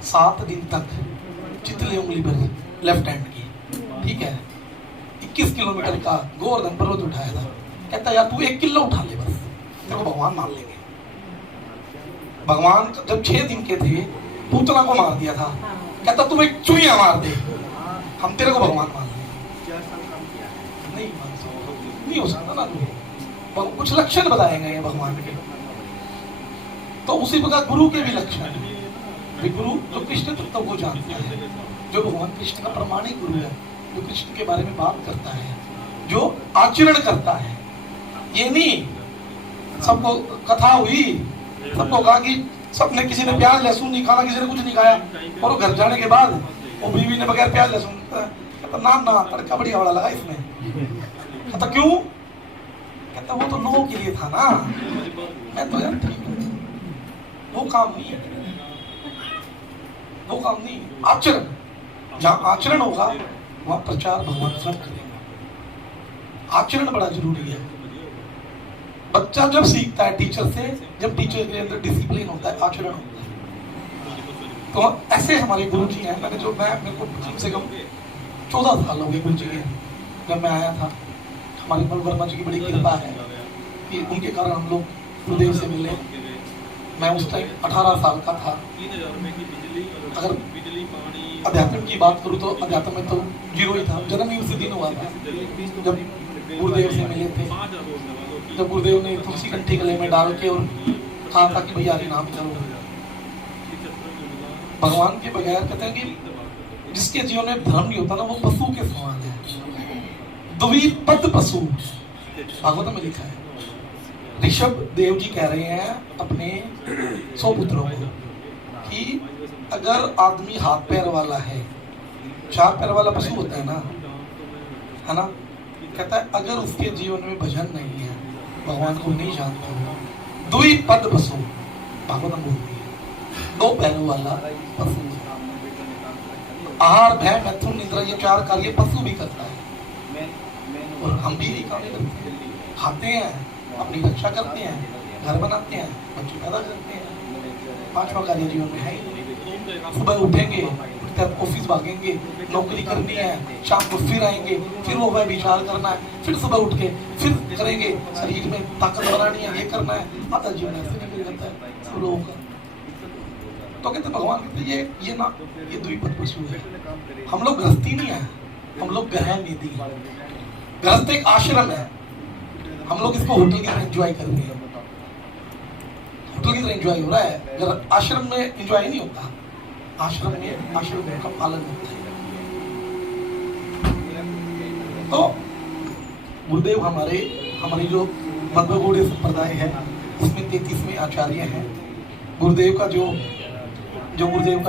7 दिन तक चितले उंगली पर लेफ्ट हैंड की, ठीक है, 21 किलोमीटर का गोवर्धन पर्वत उठाया था। कहता यार तू 1 किलो उठा ले बस, तेरे को भगवान मान लेंगे। भगवान जब 6 दिन के थे पूतना को मार दिया था, कहता तुम एक चुईया मार दे हम तेरे को भगवान मान लेंगे। नहीं हो सकता ना, तो कुछ लक्षण बताए गए हैं भगवान के। तो उसी प्रकार गुरु के भी लक्षण हैं। गुरु जो कृष्ण तत्व को जानता है, जो भगवान कृष्ण का प्रमाणिक गुरु है, जो कृष्ण के बारे में बात करता है, जो आचरण करता है। ये नहीं सबको कथा हुई, सबको कहा कि सबने, किसी ने प्याज लहसुन नहीं खाना, किसी ने कुछ नहीं खाया, और वो घर जाने के बाद वो बीवी ने बगैर प्याज लहसुन कहता ना तड़का बढ़िया वाला लगा इसमें। कहता क्यों? कहता वो तो लोगों के लिए था ना। मैं तो यार ठीक है, वो काम नहीं है, वो काम नहीं। आचरण, जहाँ आचरण होगा वहां प्रचार भगवान स्वयं करेगा। आचरण बड़ा जरूरी है। बच्चा जब सीखता है टीचर से, जब टीचर के अंदर डिसिप्लिन होता है, आचरण होता है। तो ऐसे हमारे गुरु जी हैं। मेरे को कम से कम 14 साल हो गए गुरु जी के। जब मैं आया था, हमारे मल वर्मा जी की बड़ी कृपा है कि उनके कारण हम लोग गुरुदेव से मिले। मैं उस टाइम 18 साल का था। अगर अध्यात्म की बात करूँ तो अध्यात्म में तो 0 ही था। जन्म ही उसी दिन हुआ था जब गुरुदेव से मिले थे। जब गुरुदेव ने तुलसी कंठी गले में डाल के और कहा था कि भैया नाम करो। भगवान के बगैर कहते हैं कि जिसके जीवन में धर्म नहीं होता ना, वो पशु के समान है। द्विपद पशु भागवत में लिखा है। ऋषभ देव जी कह रहे हैं अपने 100 पुत्रों को कि अगर आदमी हाथ पैर वाला है, 4 पैर वाला पशु होता है ना, कहता है अगर उसके जीवन में भजन नहीं है, भगवान को नहीं जानता हो, द्विपद पशु भागवत में बोलती है, 2 पैरों वाला पशु। आहार भय मैथुन निद्रा ये 4 कार्य पशु भी करता है और हम भी यही काम करते हैं। खाते हैं, अपनी रक्षा करते हैं, घर बनाते हैं, बच्चे पैदा करते हैं। 5वां कार्य जीवन में है ही नहीं। सुबह उठेंगे, ऑफिस भागेंगे, नौकरी करनी है, शाम को फिर आएंगे, फिर वो वह विचार करना है, फिर सुबह उठ के फिर करेंगे, शरीर में ताकत बनानी है, ये करना है। आधा जीवन ऐसे निकल जाता है सब लोगों का। तो कहते भगवान कहते ये द्विपद पशु है। हम लोग गृहस्थी नहीं है, हम लोग गहन निधि है। गृहस्थ एक आश्रम है, हम लोग इसको होटल की तरह एंजॉय कर रहे हैं। होटल की तरह एंजॉय हो रहा है, अगर आश्रम में एंजॉय नहीं होता। आश्रम का पालन होता है। तो गुरुदेव हमारी जो मध्य गौड़ीय संप्रदाय है उसमें 33वें आचार्य हैं। गुरुदेव का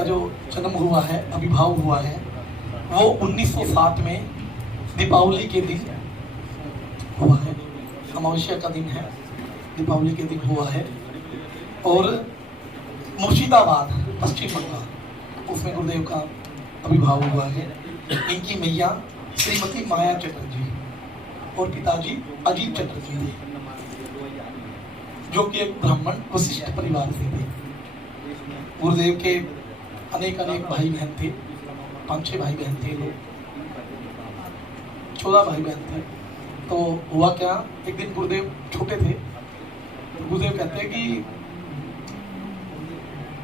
जो जन्म हुआ है, आविर्भाव हुआ है, वो 1907 में दीपावली के दिन हुआ है। अमावस्या का दिन है, दीपावली के दिन हुआ है। और मुर्शिदाबाद पश्चिम बंगाल उसमें गुरुदेव का आविर्भाव हुआ है। इनकी मैया श्रीमती माया चटर्जी और पिताजी अजीत चटर्जी थे, जो कि एक ब्राह्मण वशिष्ठ परिवार से थे। गुरुदेव के अनेक भाई बहन थे, 5-6 भाई बहन थे लोग, 14 भाई बहन थे। तो हुआ क्या, एक दिन गुरुदेव छोटे थे, गुरुदेव कहते हैं कि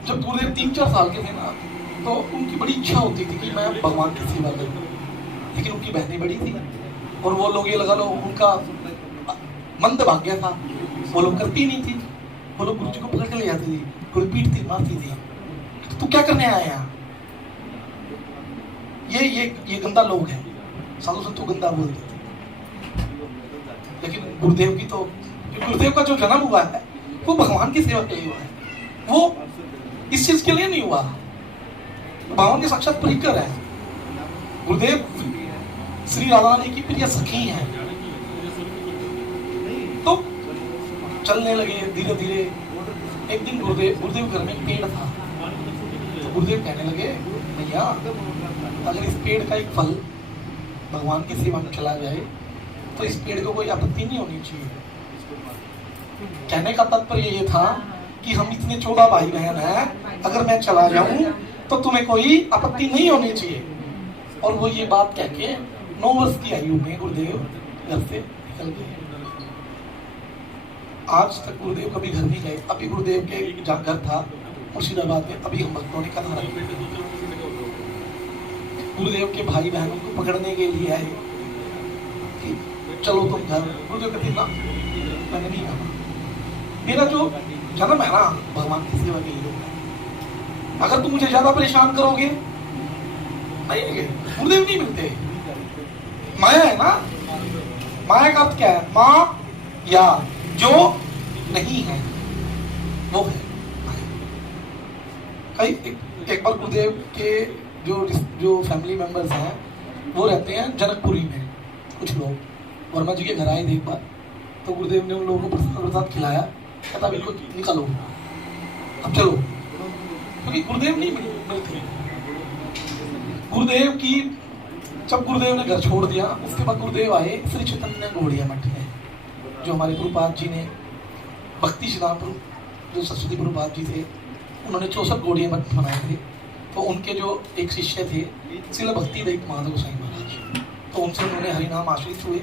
जब गुरुदेव 3-4 साल के थे ना, तो उनकी बड़ी इच्छा होती थी कि मैं भगवान की सेवा करूं। लेकिन उनकी बहनें बड़ी थी और वो लोग ये लगा लो उनका मंद भाग्य था, वो लोग करती नहीं थी। वो लोग गुरु जी को पकड़ के ले जाती थी, गुरु पीटती मारती थी, तू क्या करने आया यहाँ? ये गंदा लोग हैं, साधु संत तो गंदा बोल देते। लेकिन गुरुदेव की तो, गुरुदेव का जो जन्म हुआ है वो भगवान की सेवा के लिए हुआ है, वो इस चीज के लिए नहीं हुआ। भगवान के साक्षात परिकर है। गुरुदेव श्री राधा रानी की प्रिय सखी हैं। तो चलने लगे धीरे धीरे। एक दिन गुरुदेव घर में एक पेड़ था, तो गुरुदेव कहने लगे भैया अगर इस पेड़ का एक फल भगवान की सेवा में चला जाए तो इस पेड़ को कोई आपत्ति नहीं होनी चाहिए। कहने का तात्पर्य ये था कि हम इतने 14 भाई बहन हैं, अगर मैं चला जाऊं तो तुम्हें कोई आपत्ति नहीं होनी चाहिए। और वो ये बात कह के 9 वर्ष की आयु में गुरुदेव घर से निकल गए। आज तक गुरुदेव कभी घर नहीं गए। अभी गुरुदेव के जहाँ घर था मुर्शिदाबाद में, अभी हम भक्तों ने कथा रखी, गुरुदेव के भाई बहनों को पकड़ने के लिए आए कि चलो तुम घर। गुरुदेव कहते ना, मैंने नहीं कहा, मेरा जो जन्म है ना भगवान की सेवा के लिए, अगर तुम मुझे ज्यादा परेशान करोगे नहीं, गुरुदेव नहीं मिलते। माया है ना, माया का अर्थ क्या है? माँ या जो नहीं है वो है माया। कई एक बार गुरुदेव के जो फैमिली मेंबर्स हैं वो रहते हैं जनकपुरी में, कुछ लोग वर्मा जी के घर आए थे एक बार। तो गुरुदेव ने उन लोगों को प्रसाद खिलाया, कहता बिल्कुल निकालो अब चलो, क्योंकि गुरुदेव नहीं मिलते। गुरुदेव की जब गुरुदेव ने घर छोड़ दिया, उसके बाद गुरुदेव आए श्री चैतन्य गौड़िया मठ में, जो हमारे गुरुपाद जी ने भक्ति श्रीरामपुर, जो सरस्वती गुरुपाद जी थे, उन्होंने 64 गौड़िया मठ बनाए थे। तो उनके जो एक शिष्य थे श्रील भक्ति दैत माधव गोसाई महाराज, तो उनसे उन्होंने हरिनाम आश्रित हुए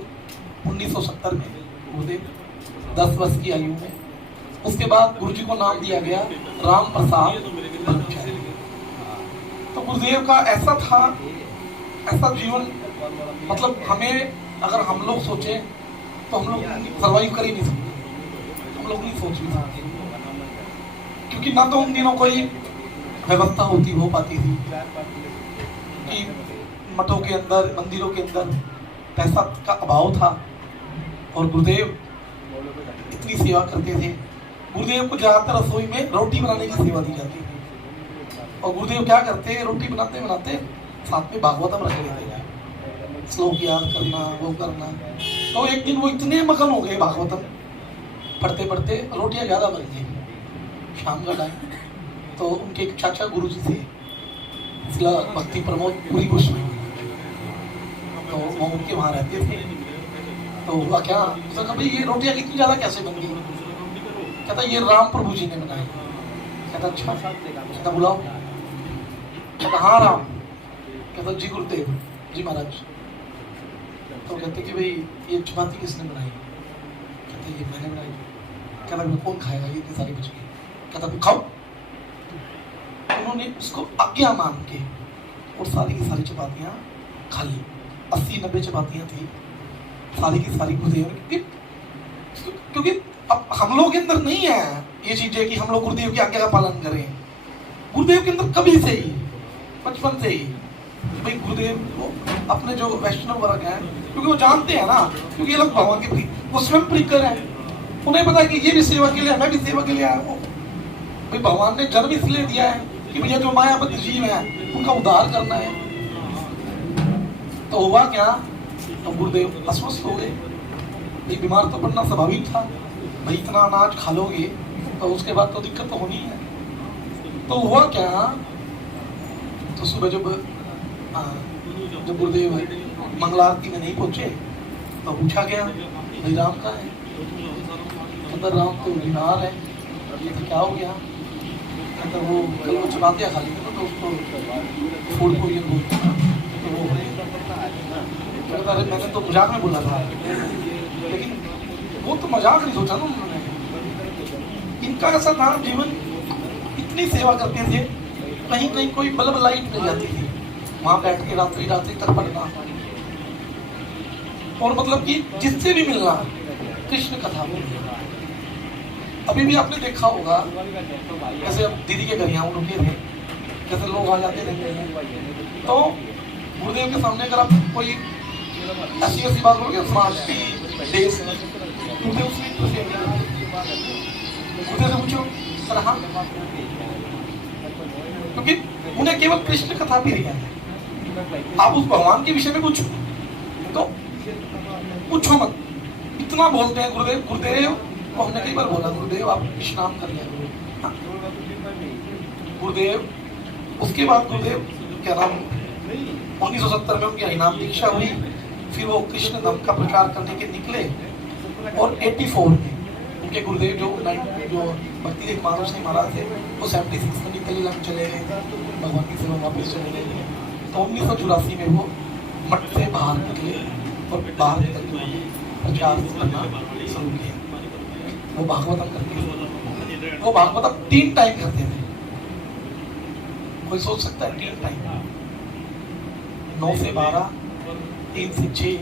1970 में गुरुदेव 10 वर्ष की आयु में। उसके बाद गुरु जी को नाम दिया गया राम प्रसाद ब्रह्मचारी। तो गुरुदेव का ऐसा था, ऐसा जीवन, मतलब हमें अगर हम लोग सोचें तो हम लोग सर्वाइव कर ही नहीं सकते, हम लोग नहीं सोच भी सकते, क्योंकि ना तो उन दिनों कोई व्यवस्था हो पाती थी कि मठों के अंदर, मंदिरों के अंदर पैसा का अभाव था। और गुरुदेव इतनी सेवा करते थे। गुरुदेव को ज्यादातर रसोई में रोटी बनाने की सेवा दी जाती थी। और गुरुदेव क्या करते, रोटी बनाते बनाते साथ में भागवतम रख लेते हैं, श्लोक याद करना, वो करना। तो एक दिन वो इतने मगन हो गए भागवतम पढ़ते पढ़ते, रोटियां ज्यादा बन गई। शाम का टाइम, तो उनके एक चाचा गुरु जी थे शिला भक्ति प्रमोद पुरी गोस्वामी, तो वो उनके वहाँ रहते थे। तो हुआ क्या, उसने कहा भाई ये रोटियां इतनी ज्यादा कैसे बन गई? कहता ये राम प्रभु जी ने बनाई। कहता अच्छा, कहता बुलाओ। कहता हाँ राम। कहता जी गुरुदेव जी महाराज। तो कहते कि भाई ये चपाती किसने बनाई? कहता ये मैंने बनाई। कहता कौन खाएगा, ये इतनी सारी बच गई। कहता तुम खाओ। उन्होंने उसको आज्ञा मान के और सारी की सारी चपातियां खा ली। 80-90 चपातियां थी, सारी की सारी गुरुदेव ने, क्योंकि अब हम लोग के अंदर नहीं है ये चीजें कि हम लोग गुरुदेव की आज्ञा का पालन करें। गुरुदेव के अंदर कभी से ही, बचपन से ही भाई गुरुदेव को अपने जो वैष्णव वर्ग है, क्योंकि वो जानते हैं ना, क्योंकि ये लोग भगवान के प्रिय, वो स्वयं प्रियकर है। उन्हें पता है कि ये भी सेवा के लिए, मैं भी सेवा के लिए आया हूँ। भाई भगवान ने जन्म इसलिए दिया है कि भैया जो मायाबद्ध जीव है उनका उद्धार करना है। तो हुआ क्या, तो गुरुदेव अस्वस्थ हो गए। भाई बीमार तो पड़ना स्वाभाविक था, भाई इतना अनाज खा लोगे तो उसके बाद तो दिक्कत तो होनी है। तो हुआ क्या, तो सुबह जब गुरुदेव मंगला आरती में नहीं पहुंचे तो पूछा गया भाई राम कहाँ है? कहता राम तो बीमार है। तो क्या हो गया? कहता वो कल वो चपातियाँ खा ली तो उसको फूड को ये बोलते तो वो कहता अरे मैंने तो मजाक में बोला था, लेकिन वो तो मजाक नहीं सोचा ना उन्होंने। इनका ऐसा था जीवन, इतनी सेवा करते थे, कहीं कहीं कोई बल्ब लाइट मिल जाती थी, वहां बैठ के रात्रि तक पढ़ना। और मतलब कि जिससे भी मिलना कृष्ण कथा बोलना। अभी भी आपने देखा होगा, जैसे अब दीदी के घर यहाँ रुके थे, जैसे लोग आ जाते रहते हैं, तो गुरुदेव के सामने अगर आप कोई ऐसी ऐसी बात बोलोगे समाज की, देश की, गुरुदेव उसमें गुरुदेव से पूछो सर हाँ, क्योंकि उन्हें केवल कृष्ण कथा भी है। आप उस भगवान के विषय में पूछो तो पूछो मत, इतना बोलते हैं गुरुदेव गुरुदेव। तो हमने कई बार बोला गुरुदेव आप विश्राम कर लिया गुरुदेव। उसके बाद गुरुदेव क्या नाम 1970 में उनकी हरिनाम दीक्षा हुई, फिर वो कृष्ण धर्म का प्रचार करने के निकले और 84 में उनके गुरुदेव जो भक्ति देव माधव सिंह महाराज थे वो 76 में निकल चले गए, भगवान की सेवा वापस चले गए। तो 1984 में वो मठ से बाहर निकले और बाहर निकल के प्रचार करना शुरू किया। वो भागवतम करते, वो भागवतम 3 टाइम करते थे। कोई सोच सकता है 3 टाइम, 9 से 12, 3 से 6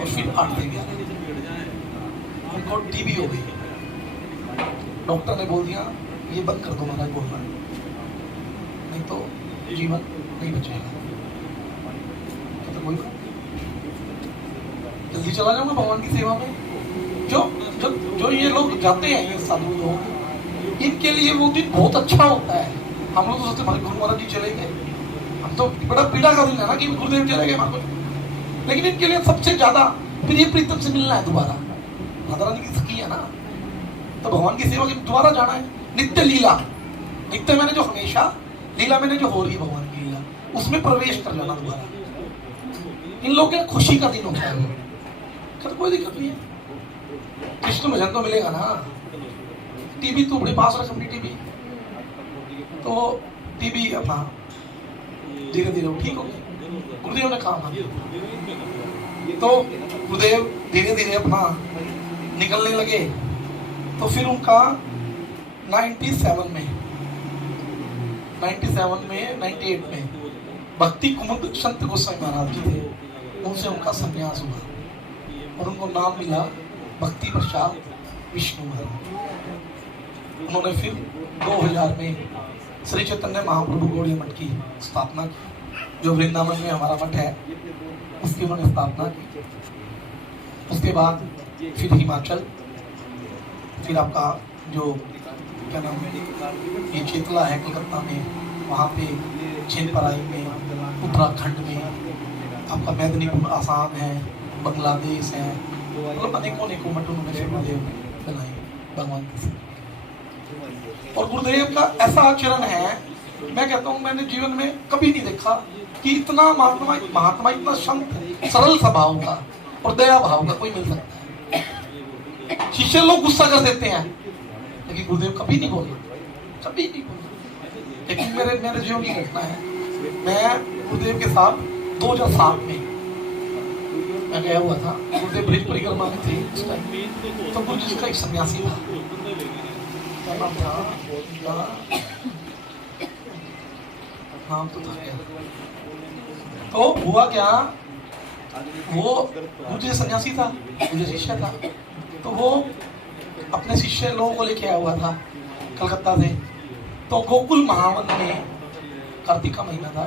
और फिर 8 से 11। उनको टीबी हो गई, डॉक्टर ने बोल दिया ये बंद कर दो महाराज बोलना, नहीं तो जीवन नहीं बचेगा। तो कोई जल्दी चला जाऊंगा भगवान की सेवा में। जो जो जो ये लोग जाते हैं, ये साधु लोग, इनके लिए वो दिन बहुत अच्छा होता है। हम लोग तो सोचते हमारे गुरु महाराज जी चले गए, हम तो बड़ा पीड़ा का दिन है ना कि गुरुदेव चले गए हमारे को, लेकिन इनके लिए सबसे ज्यादा प्रिय प्रीतम से मिलना है दोबारा। राधा रानी की सखी है ना, तो भगवान की सेवा के दोबारा जाना है। नित्य लीला, नित्य मैंने जो हमेशा, लीला मैंने जो हो रही है भगवान की लीला, उसमें प्रवेश कर जाना दोबारा। इन लोगों के खुशी का दिन होता है, तो कोई दिक्कत नहीं है। कृष्ण भजन तो मिलेगा ना। टीबी तो अपने पास रख अपनी टीबी, तो टीबी अपना धीरे धीरे ठीक हो गई। गुरुदेव ने कहा मान, तो गुरुदेव धीरे धीरे अपना निकलने लगे। तो फिर उनका 97 में 98 में भक्ति कुमुद संत गोस्वामी महाराज जी थे, उनसे उनका संन्यास हुआ और उनको नाम मिला भक्ति प्रसाद विष्णु महाराज। उन्होंने फिर 2000 में श्री चैतन्य महाप्रभु गौड़ीय मठ की स्थापना की, जो वृंदावन में हमारा मठ है उसकी उन्होंने स्थापना की। उसके बाद फिर हिमाचल, फिर आपका जो क्या नाम है ये चेतला है कलकत्ता में, वहाँ पे छिंदपराई में, उत्तराखंड में, आपका मेदिनीपुर आसाम है, बांग्लादेश है, मतलब अनेकों मठ उन्होंने फिर गुरुदेव बनाए भगवान की। और गुरुदेव का ऐसा आचरण है, मैं कहता हूँ मैंने जीवन में कभी नहीं देखा कि इतना महात्मा इतना शांत सरल स्वभाव का और दया भाव का कोई मिल सकता है। शिष्य लोग गुस्सा कर देते हैं, लेकिन गुरुदेव कभी नहीं बोले, कभी नहीं बोले। लेकिन मेरे जीवन की घटना है, मैं गुरुदेव के साथ 2007 में मैं गया हुआ था। गुरुदेव ब्रिज परिक्रमा में थे उस टाइम। तो गुरु जी का एक सन्यासी था, क्या नाम था, नाम तो था क्या। तो हुआ क्या, वो गुरु जी सन्यासी था, मुझे शिष्य था। तो वो अपने शिष्य लोगों को लेके आया हुआ था कलकत्ता से। तो गोकुल महावन में कार्तिक का महीना था,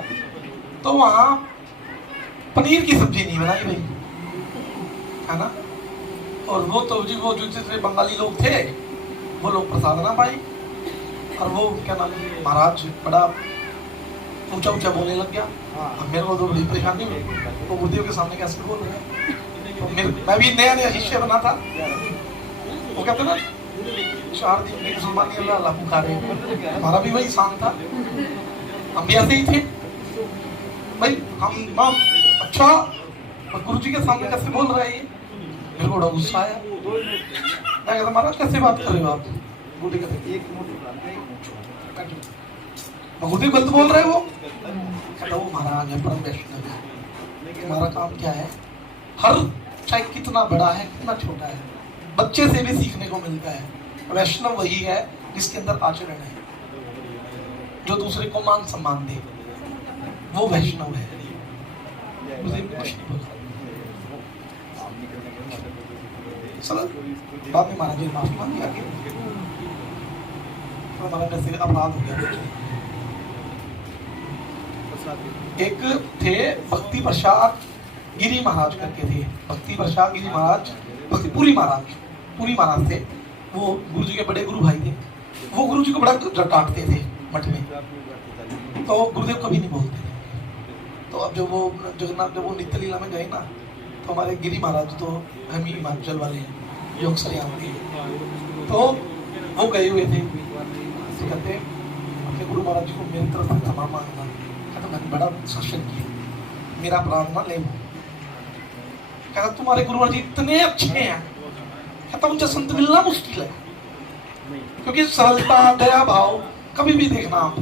तो वहाँ पनीर की सब्जी नहीं बनाई भाई, है ना। और वो तो जी वो जो जितने बंगाली लोग थे वो लोग प्रसाद ना पाए। और वो क्या नाम महाराज बड़ा ऊंचा ऊंचा बोलने लग गया। अब मेरे को तो बड़ी परेशानी हुई, तो गुरुदेव के सामने कैसे बोल रहे हैं। तो मैं भी नया शिष्य बना था। वो कहते ना 4 दिन की मुसलमानी अल्लाह अल्लाह पुकारे, हमारा भी वही शान था, हम भी ऐसे ही थे भाई। हम अच्छा गुरु जी के सामने कैसे बोल रहे हैं, मेरे को बड़ा गुस्सा आया। मैं कहता महाराज कैसे बात कर रहे हो आप। गुरुदेव कहते गुरुदेव गलत बोल रहे हो। कहता वो महाराज है परम वैष्णव है, हमारा काम क्या है, हर चाहे कितना बड़ा है कितना छोटा है, बच्चे से भी सीखने को मिलता है। वैष्णव वही है जिसके अंदर आचरण है, जो दूसरे को मान सम्मान दे, वो वैष्णव है। मुझे कुछ नहीं बोला। चलो बाद में महाराज जी ने माफी मांगी आगे, तो हमारा कैसे अपराध हो गया। एक थे भक्ति प्रसाद गिरी महाराज करके थे, भक्ति प्रसाद गिरी महाराज, पूरी महाराज थे। वो गुरु जी के बड़े गुरु भाई थे। वो गुरु जी को बड़ा डांटते थे मठ में, तो गुरुदेव कभी नहीं बोलते थे। तो अब जब वो जगन्नाथ जब वो नित्य लीला में गए ना, तो हमारे गिरी महाराज तो हम ही हिमाचल वाले हैं जो अक्सर यहाँ के, तो वो गए हुए थे। तो कहते अपने गुरु महाराज जी को मेरी तरफ से क्षमा मांगना, कहते मैंने बड़ा शासन किया, मेरा अपराध ना ले। कहता तुम्हारे गुरु महाराज जी इतने अच्छे हैं, कहता उनसे संत मिलना मुश्किल है, क्योंकि सरलता दया भाव कभी भी देखना आप,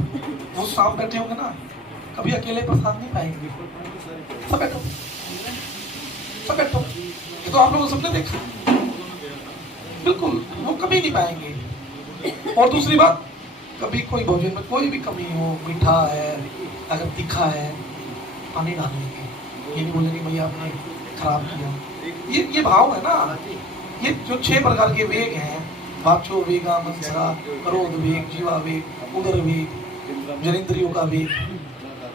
वो साथ बैठे होंगे ना, कभी अकेले प्रसाद नहीं पाएंगे, सब बैठो सब बैठो। ये तो आप लोगों सबने देखा, बिल्कुल वो कभी नहीं पाएंगे। और दूसरी बात, कभी कोई भोजन में कोई भी कमी हो, मीठा है अगर तीखा है, पानी डाल देंगे, ये नहीं बोलेंगे भैया आपने खराब किया। ये भाव है ना। ये जो 6 प्रकार के वेग हैं, वाचो वेगा मनसरा, क्रोध वेग, जीवा वेग, उदर वेग, जनेंद्रियों का वेग,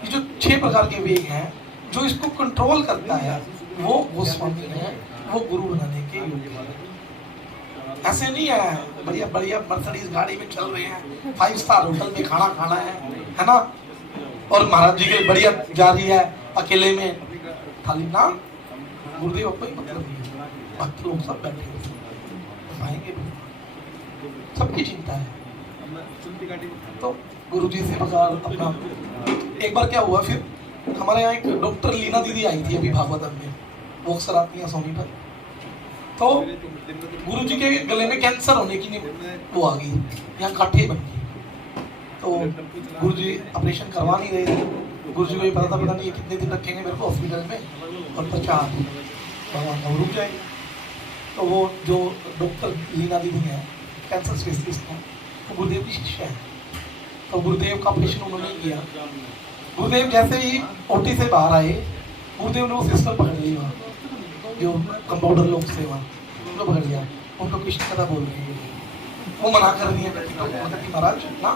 ये जो 6 प्रकार के वेग हैं, जो इसको कंट्रोल करता है, वो गोस्वामी है, वो गुरु बनाने के योग्य है। ऐसे नहीं है बढ़िया बढ़िया मर्सिडीज गाड़ी में चल रहे हैं, 5 स्टार होटल में खाना खाना है ना, और महाराज जी के बढ़िया जा रही है अकेले में थाली ना, गुरुदेव कोई मतलब नहीं है। भक्त लोग सब बैठे आएंगे, सबकी चिंता है। तो गुरु जी से बकार अपना, एक बार क्या हुआ, फिर हमारे यहाँ एक डॉक्टर लीना दीदी आई थी अभी भागवतम में, वो अक्सर आती हैं सोनी पर। तो गुरु जी के गले में कैंसर होने की वो आ गई, यहाँ काठे बन गई। तो गुरु जी ऑपरेशन करवा नहीं रहे थे। गुरु जी को ये पता नहीं ये कितने दिन रखेंगे मेरे को हॉस्पिटल में, और 50 भगवान का रुक जाएगा। तो वो जो डॉक्टर लीना दीदी है, कैंसर स्पेशलिस्ट है, तो गुरुदेव की शिष्य है। तो गुरुदेव का ऑपरेशन उन्होंने किया। गुरुदेव जैसे ही ओटी से बाहर आए, गुरुदेव ने वो सिस्टर पकड़ ली, वहाँ जो कंपाउंडर लोग थे वहाँ, उनको पकड़ लिया, उनको कृष्ण कथा बोल रही है। वो मना कर दिया कि महाराज ना,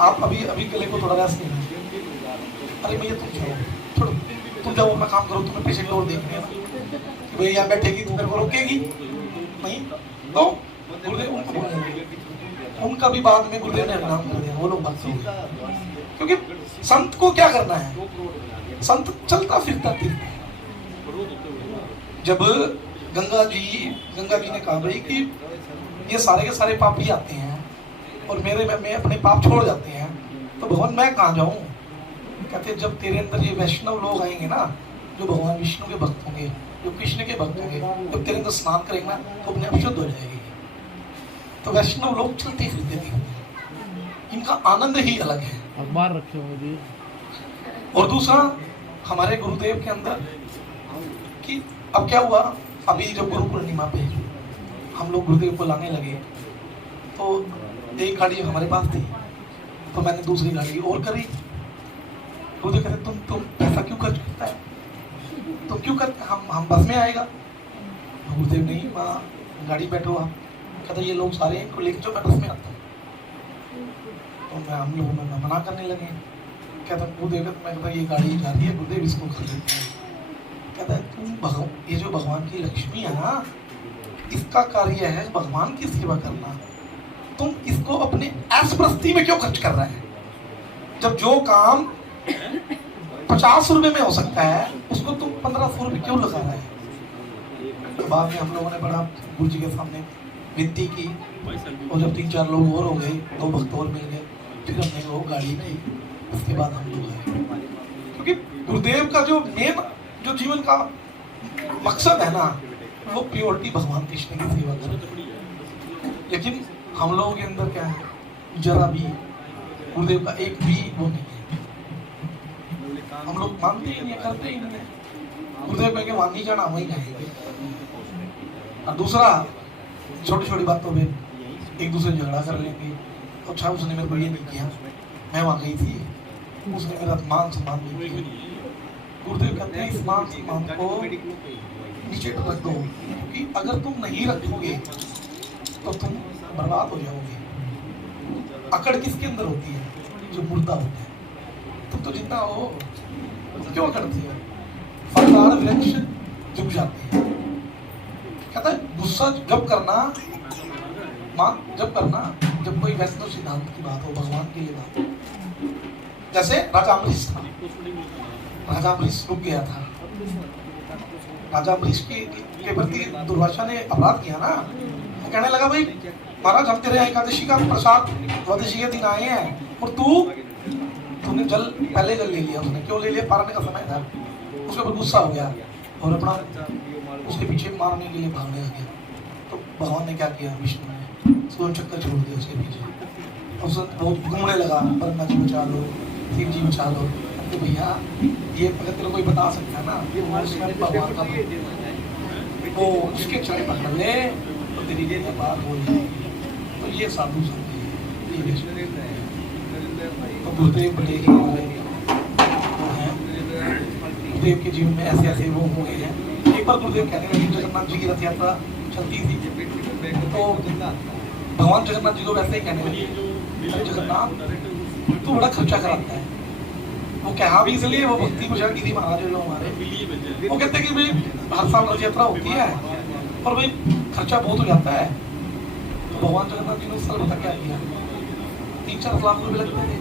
आप अभी गले को थोड़ा रेस्ट नहीं। अरे भैया तुम छोड़ो, तुम जाओ अपना काम करो, तुम्हें पेशेंट और देखने भैया यहाँ बैठेगी तो मेरे को रोकेगी नहीं। तो गुरुदेव उनको बोलेंगे, उनका भी बाद में गुरुदेव ने नाम कर दिया, वो लोग भक्त हो गए। क्योंकि संत को क्या करना है, संत चलता फिरता तीर्थ। जब गंगा जी ने कहा भाई कि ये सारे के सारे पापी आते हैं और मैं अपने पाप छोड़ जाते हैं, तो भगवान मैं कहाँ जाऊं। कहते जब तेरे अंदर ये वैष्णव लोग आएंगे ना, जो भगवान विष्णु के भक्त होंगे, जो कृष्ण के भक्त होंगे, जब तेरे अंदर स्नान करेंगे ना, तो अपने आप शुद्ध हो जाएगी। तो वैष्णव लोग चलते फिरते थे, इनका आनंद ही अलग है। अखबार रखे होंगे। और दूसरा हमारे गुरुदेव के अंदर कि अब क्या हुआ, अभी जब गुरु पूर्णिमा पे हम लोग गुरुदेव को लाने लगे, तो एक गाड़ी हमारे पास थी, तो मैंने दूसरी गाड़ी और करी। गुरुदेव कहते तुम पैसा क्यों खर्च करता है, तुम क्यों करते, हम बस में आएगा। गुरुदेव नहीं, वहाँ गाड़ी बैठो आप। कहता ये लोग सारे इनको लेके जाओ, मैं बस में आता हूँ। तो हम लोग मना करने लगे। कहता गुरुदेव, मैं कहता ये गाड़ी जा रही है, गुरुदेव इसको कर लेते हैं। कहता है तुम ये जो भगवान की लक्ष्मी है ना, इसका कार्य है भगवान की सेवा करना, तुम इसको अपने ऐशप्रस्ती में क्यों खर्च कर रहा है। जब जो काम 50 रुपए में हो सकता है, उसको तुम 1500 रुपये क्यों लगा रहा है। तो बाद में हम लोगों ने बड़ा गुरु जी के सामने विनती की, और जब 3-4 लोग और हो गए, 2 भक्त और मिल गए, फिर हमने वो गाड़ी की। उसके बाद हम लोग आए, क्योंकि गुरुदेव का जो मेन जो जीवन का मकसद है ना, वो प्योरिटी भगवान कृष्ण की सेवा करना। लेकिन हम लोगों के अंदर क्या है, जरा भी गुरुदेव का एक भी वो नहीं है। हम लोग मानते ही नहीं, करते ही नहीं है। गुरुदेव कह के वहां नहीं जाना, वहीं जाएंगे। और दूसरा, छोटी छोटी बातों में एक दूसरे झगड़ा कर लेंगे। अच्छा उसने मेरे को ये नहीं किया, मैं वहां गई थी, उसने मेरा मान सम्मान नहीं किया। गुरुदेव कहते हैं इस मान सम्मान को नीचे रख दो, क्योंकि अगर तुम नहीं रखोगे तो तुम बर्बाद हो जाओगे। अकड़ किसके अंदर होती है, जो मुर्दा होता है। तुम तो जितना हो, तुम क्यों करती हो? फलदार वृक्ष झुक जाते हैं। कहता है गुस्सा जब करना, जब करना जब कोई वैष्णव सिद्धांत की बात हो, भगवान के लिए बात हो। जैसे राजा अम्बरीश था, राजा अम्बरीश रुक गया था। राजा अम्बरीश के प्रति दुर्वासा ने अपराध किया ना, तो कहने लगा भाई महाराज हम तेरे एकादशी का प्रसाद द्वादशी के दिन आए हैं और तूने जल पहले जल ले लिया। उसने क्यों ले लिया? पारने का समय था। उसके ऊपर गुस्सा हो गया और अपना उसके पीछे मारने के लिए भागने लग गया। तो भगवान ने क्या किया? विष्णु ने सूर्य चक्कर छोड़ दिया उसके पीछे। उसने बहुत घूमने लगा, ब्रह्मा जी बचा लो, शिव जी बचा लो। तो भैया ये अगर तेरे कोई बता सकता है ना, भगवान का वो उसके चरण पकड़ ले तो तेरी ये बात हो जाएगी। तो ये साधु संत है। तो गुरुदेव बड़े ही हैं, गुरुदेव के जीवन में ऐसे ऐसे वो हो गए हैं। एक बार गुरुदेव कहने लगे, जगन्नाथ जी की रथ यात्रा चलती थी तो भगवान जगन्नाथ जी को वैसे ही कहने लगे, अरे जगन्नाथ तू बड़ा खर्चा कराता है। वो कहा भी इसलिए वो भक्ति को गिरी महाराज जो हमारे, वो कहते कि भाई हर साल रथ यात्रा होती है और भाई खर्चा बहुत हो जाता है। तो भगवान जगन्नाथ जी ने उस साल बता क्या किया? 3-4 लाख रुपए लगते थे।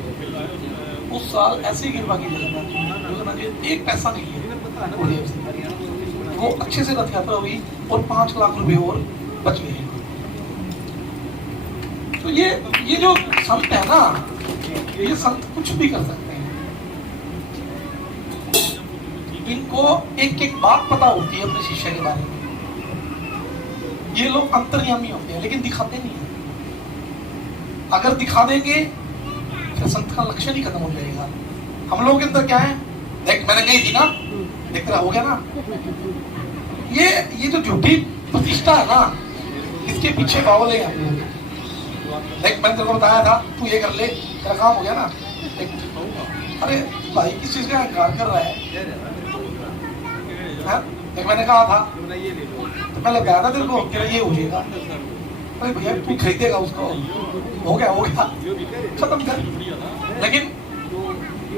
उस साल ऐसी कृपा की जगन्नाथ जी एक पैसा नहीं है, वो अच्छे से रथ यात्रा हुई और 5 लाख रुपए और बच गए। तो ये जो संत है ना, ये संत कुछ भी कर सकते हैं। इनको एक एक बात पता होती है अपने शिष्य के बारे में। ये लोग अंतर्यामी होते हैं लेकिन दिखाते नहीं है। अगर दिखा देंगे फिर संत का लक्ष्य ही खत्म हो जाएगा। हम लोगों के अंदर क्या है? देख मैंने कही थी ना, देख रहा हो गया ना। ये जो झूठी प्रतिष्ठा है ना, इसके पीछे बावले हैं हम लोग। देख मैंने तेरे को बताया था, तू ये कर ले, तेरा काम हो गया ना। अरे भाई किस चीज का अहंकार कर रहा है? देख मैंने कहा था तो पहले बताया था तेरे को, तेरा ये हो जाएगा। अरे भैया तू खरीदेगा उसको, हो गया खत्म कर। लेकिन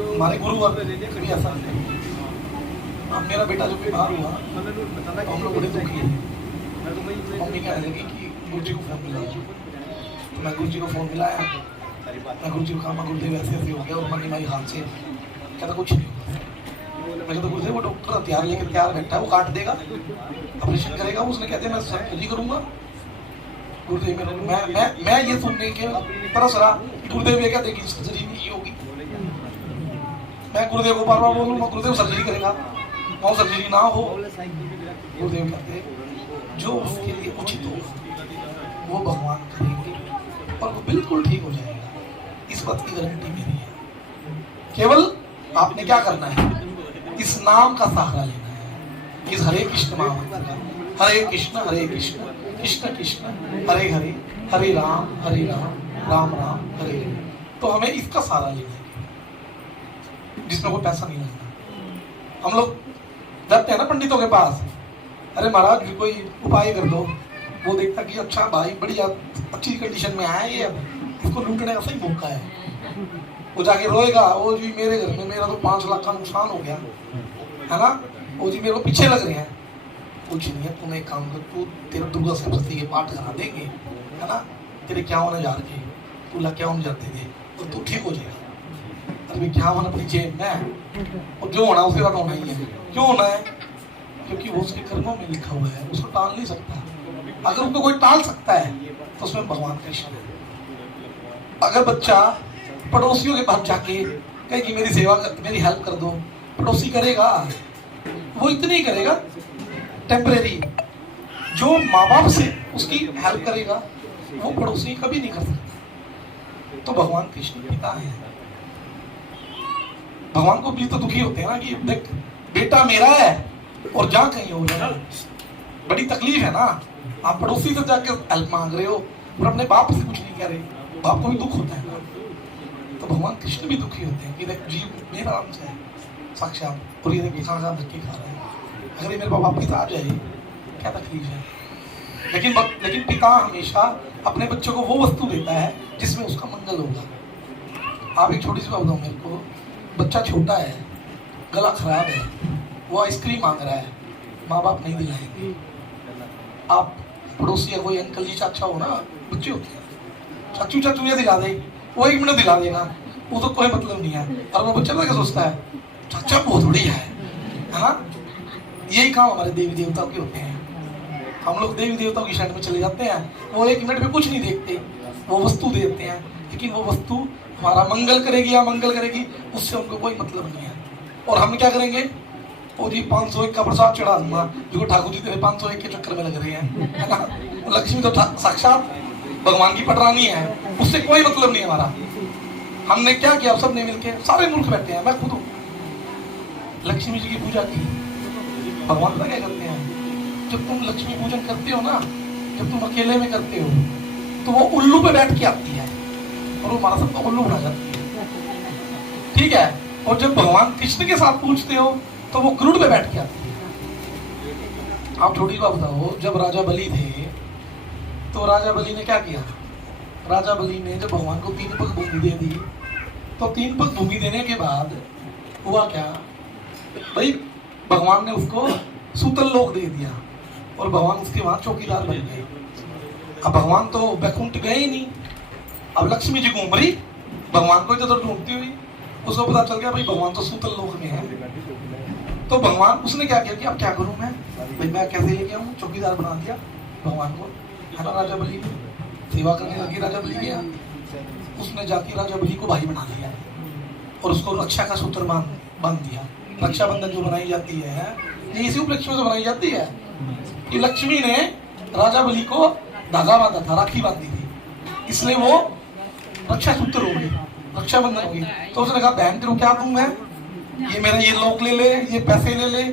हमारे गुरु कभी ऐसा नहीं। अब मेरा बेटा जो बीमार हुआ तो हम लोग बड़े दुखी हैं। मम्मी कहने लगी कि गुरु जी को फोन मिलाओ। तो मैं गुरु जी को फोन मिलाया, मैं गुरु जी को कहा गुरुदेव ऐसे ऐसे हो गया और मनी माई हाथ से। कहता कुछ नहीं होगा। मैं कहता गुरुदेव वो डॉक्टर हथियार लेकर तैयार बैठा है, वो काट देगा, ऑपरेशन करेगा। उसने कहते मैं सर्जरी करूंगा। गुरुदेव मैं ये सुनने के तरस रहा, गुरुदेव ये कहते कि सर्जरी नहीं होगी। मैं गुरुदेव को बार बार बोलूंगा गुरुदेव सर्जरी करेगा, वो सर्जरी ना हो। गुरुदेव कहते जो उसके लिए उचित होगा वो भगवान करेंगे और वो बिल्कुल ठीक हो जाएगा। इस बात की गारंटी मेरी है। केवल आपने क्या करना है? इस नाम का सहारा लेना है, इस हरे कृष्ण महामंत्र का। हरे कृष्ण कृष्ण कृष्ण हरे हरे, हरे राम राम राम हरे हरे। तो हमें इसका सहारा लेना है, जिसमें कोई पैसा नहीं लगता। हम लोग जाते हैं ना पंडितों के पास, अरे महाराज कोई उपाय कर दो। वो देखता कि अच्छा भाई बढ़िया अच्छी कंडीशन में आया ये, इसको लूटने का सही मौका है। वो जाके रोएगा, ओ जी मेरे घर में मेरा तो 5 लाख का नुकसान हो गया है ना, ओ जी मेरे को पीछे लग रहे हैं। कुछ नहीं है, तुम्हें एक काम कर, तू तेरा दुर्गा सप्तशती के पाठ करा देंगे है ना, तेरे क्या होने जा रहे, तू ला क्या होने जाते थे तो तू ठीक हो जाएगा। अरे क्या होना अपनी जेब में, और जो होना उसके साथ होना ही है। क्यों होना है? क्योंकि वो उसके कर्मों में लिखा हुआ है, उसको टाल नहीं सकता। अगर उसको कोई टाल सकता है तो उसमें भगवान कृष्ण है। अगर बच्चा पड़ोसियों के पास जाके कहे कि मेरी सेवा कर, मेरी हेल्प कर दो, पड़ोसी करेगा, वो इतने ही करेगा टेम्परेरी। जो माँ बाप से उसकी हेल्प करेगा वो पड़ोसी कभी नहीं कर सकता। तो भगवान कृष्ण पिता है। भगवान को भी तो दुखी होते हैं ना कि देख बेटा मेरा है और जा कहीं हो जाए, बड़ी तकलीफ है ना। आप पड़ोसी से जाके हेल्प मांग रहे हो और अपने बाप से कुछ नहीं कह रहे, बाप को भी दुख होता है ना। तो भगवान कृष्ण भी दुखी होते हैं कि देख जीव मेरा आराम से है साक्षात, और ये देखिए कहाँ धक्के खा रहे हैं। अगर ये मेरे बाप वापस आ जाए क्या तकलीफ है। लेकिन पिता हमेशा अपने बच्चों को वो वस्तु देता है जिसमें उसका मंगल होगा। आप एक छोटी सी बात बताओ मेरे को, बच्चा छोटा है, गला खराब है, वो आइसक्रीम मांग रहा है, माँ बाप नहीं दिलाएंगे। आप पड़ोसी या कोई अंकल जी चाचा हो ना, बच्चे होते हैं, चाचू चाचू ये दिला दे, वो 1 मिनट दिला देगा, वो तो कोई मतलब नहीं है। और वो बच्चा क्या सोचता है, चाचा बहुत बढ़िया है ना। यही काम हमारे देवी देवताओं के होते हैं। हम लोग देवी देवताओं की शरण में चले जाते हैं, वो 1 मिनट में कुछ नहीं देखते, वो वस्तु देते हैं, लेकिन वो वस्तु हमारा मंगल करेगी या मंगल करेगी उससे उनको कोई मतलब नहीं है। और हम क्या करेंगे, वो जी 501 का प्रसाद चढ़ा दूंगा, जो ठाकुर जी तेरे 501 के चक्कर में लग रहे हैं, है ना। लक्ष्मी तो साक्षात भगवान की पटरानी है, उससे कोई मतलब नहीं हमारा। हमने क्या किया, सबने मिलकर, सारे मुल्क बैठे हैं, मैं खुद हूँ, लक्ष्मी जी की पूजा की। भगवान क्या करते हैं, जब तुम लक्ष्मी पूजन करते हो ना, जब तुम अकेले में करते हो तो वो उल्लू पे बैठ के आती है और वो हमारा सबका उल्लू बना जाती है, ठीक है। और जब भगवान कृष्ण के साथ पूछते हो तो वो गरुड़ पे बैठ के आती है। आप छोटी बात बताओ, जब राजा बलि थे तो राजा बलि ने क्या किया, राजा बलि ने जब भगवान को 3 पग भूमि दे दी, तो 3 पग भूमि देने के बाद हुआ क्या भाई, भगवान ने उसको सूतल लोक दे दिया और भगवान उसके वहां चौकीदार बन गए। अब भगवान तो बैकुंठ गए ही नहीं, अब लक्ष्मी जी घूम रही भगवान को इधर ढूंढती हुई, उसको पता चल गया भाई भगवान तो सूतल लोक में है। तो भगवान उसने क्या किया कि अब क्या करूं मैं, भाई मैं कैसे लेके आऊं, चौकीदार बना दिया भगवान को, है ना। राजा बलि सेवा करने लगी, राजा बलि गया, उसने जाके राजा बलि को भाई बना लिया और उसको रक्षा का सूत्र बांध दिया। रक्षाबंधन जो बनाई जाती है ये इसी उपलक्ष्य में तो बनाई जाती है कि लक्ष्मी ने राजा बलि को धागा बांधा था, राखी बांधी थी, इसलिए वो रक्षा सूत्र हो गई, रक्षाबंधन हो गई। तो उसने कहा बहन तेरे को क्या दूं मैं, ये मेरा ये लोक ले ले, ये पैसे ले ले,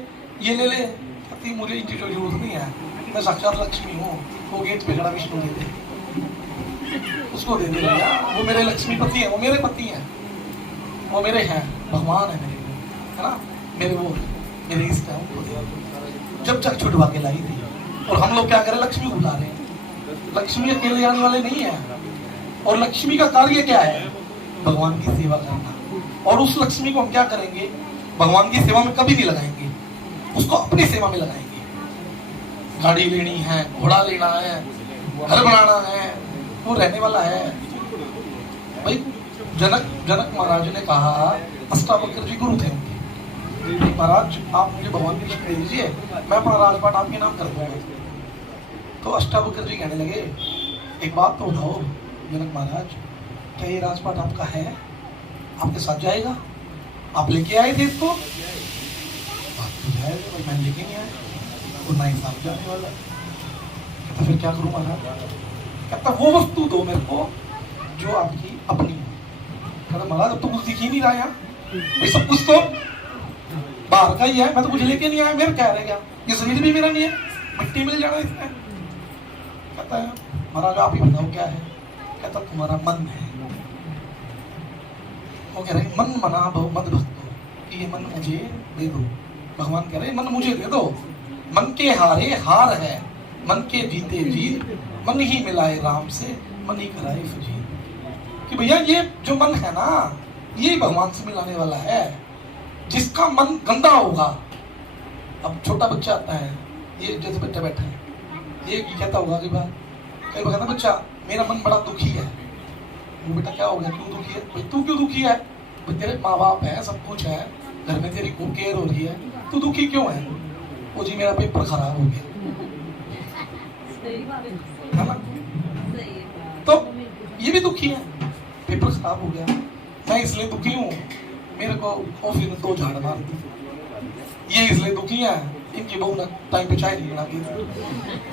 ये ले ले। कहती मुझे इन चीजों की जरूरत नहीं है, मैं साक्षात लक्ष्मी हूँ। वो गेट पे खड़ा विष्णु दे दे, उसको दे दे भैया, वो मेरे लक्ष्मी पति है, वो मेरे पति हैं, वो मेरे हैं, भगवान है मेरे, है ना, मेरे वो मेरे इष्ट है, उनको दे। जब जग छुटवा के लाई थी। और हम लोग क्या करें, लक्ष्मी को बुला रहे हैं। लक्ष्मी अकेले आने वाले नहीं है, और लक्ष्मी का कार्य क्या है, भगवान की सेवा करना। और उस लक्ष्मी को हम क्या करेंगे, भगवान की सेवा में कभी नहीं लगाएंगे, उसको अपनी सेवा में लगाएंगे। गाड़ी लेनी है, घोड़ा लेना है, घर बनाना है, वो रहने वाला है भाई। जनक महाराज ने कहा, अष्टावक्र जी गुरु थे उनके, महाराज आप मुझे भगवान की शक्ति दे दीजिए, मैं अपना राजपाट आपके नाम कर दूंगा। तो अष्टावक्र जी कहने लगे, एक बात तो बताओ जनक महाराज, क्या ये राजपाट आपका है, आपके साथ जाएगा, आप लेके आए थे इसको? बात तो है, मैं लेके नहीं आया, तो ना ही साथ जाने वाला। कहता फिर क्या करूँ महाराज? कहता वो वस्तु दो मेरे को जो आपकी अपनी है। कहता महाराज अब तो कुछ दिख ही नहीं रहा यहाँ, ये सब कुछ तो बाहर का ही है, मैं तो कुछ लेके नहीं आया, मेरा क्या रहेगा, ये शरीर भी मेरा नहीं है, मिट्टी मिल जाना इसमें। कहता है महाराज आप ही बताओ क्या है? कहता तुम्हारा मन है। वो कह रहे मन मना भव मद भक्तो, कि ये मन मुझे दे दो। भगवान कह रहे मन मुझे दे दो, मन के हारे हार है, मन के जीते जीत, मन ही मिलाए राम से, मन ही कराए फजीर। कि भैया ये जो मन है ना, ये भगवान से मिलाने वाला है। जिसका मन गंदा होगा, अब छोटा बच्चा आता है, ये जैसे बच्चा बैठा है, ये कहता होगा कि कई बार कहता बच्चा मेरा मन बड़ा दुखी है। वो बेटा क्या हो गया, क्यों दुखी है? भाई तू क्यों दुखी है? भाई तेरे माँ बाप है, सब कुछ है, घर में तेरी खूब केयर हो रही है, तू दुखी क्यों है? वो जी मेरा पेपर खराब हो गया, है ना। तो ये भी दुखी है, पेपर खराब हो गया, मैं इसलिए दुखी हूँ, मेरे को ऑफिस में 2 झाड़ मार दी, ये इसलिए दुखी है, इनकी बहू ने टाइम पे चाय नहीं बना दी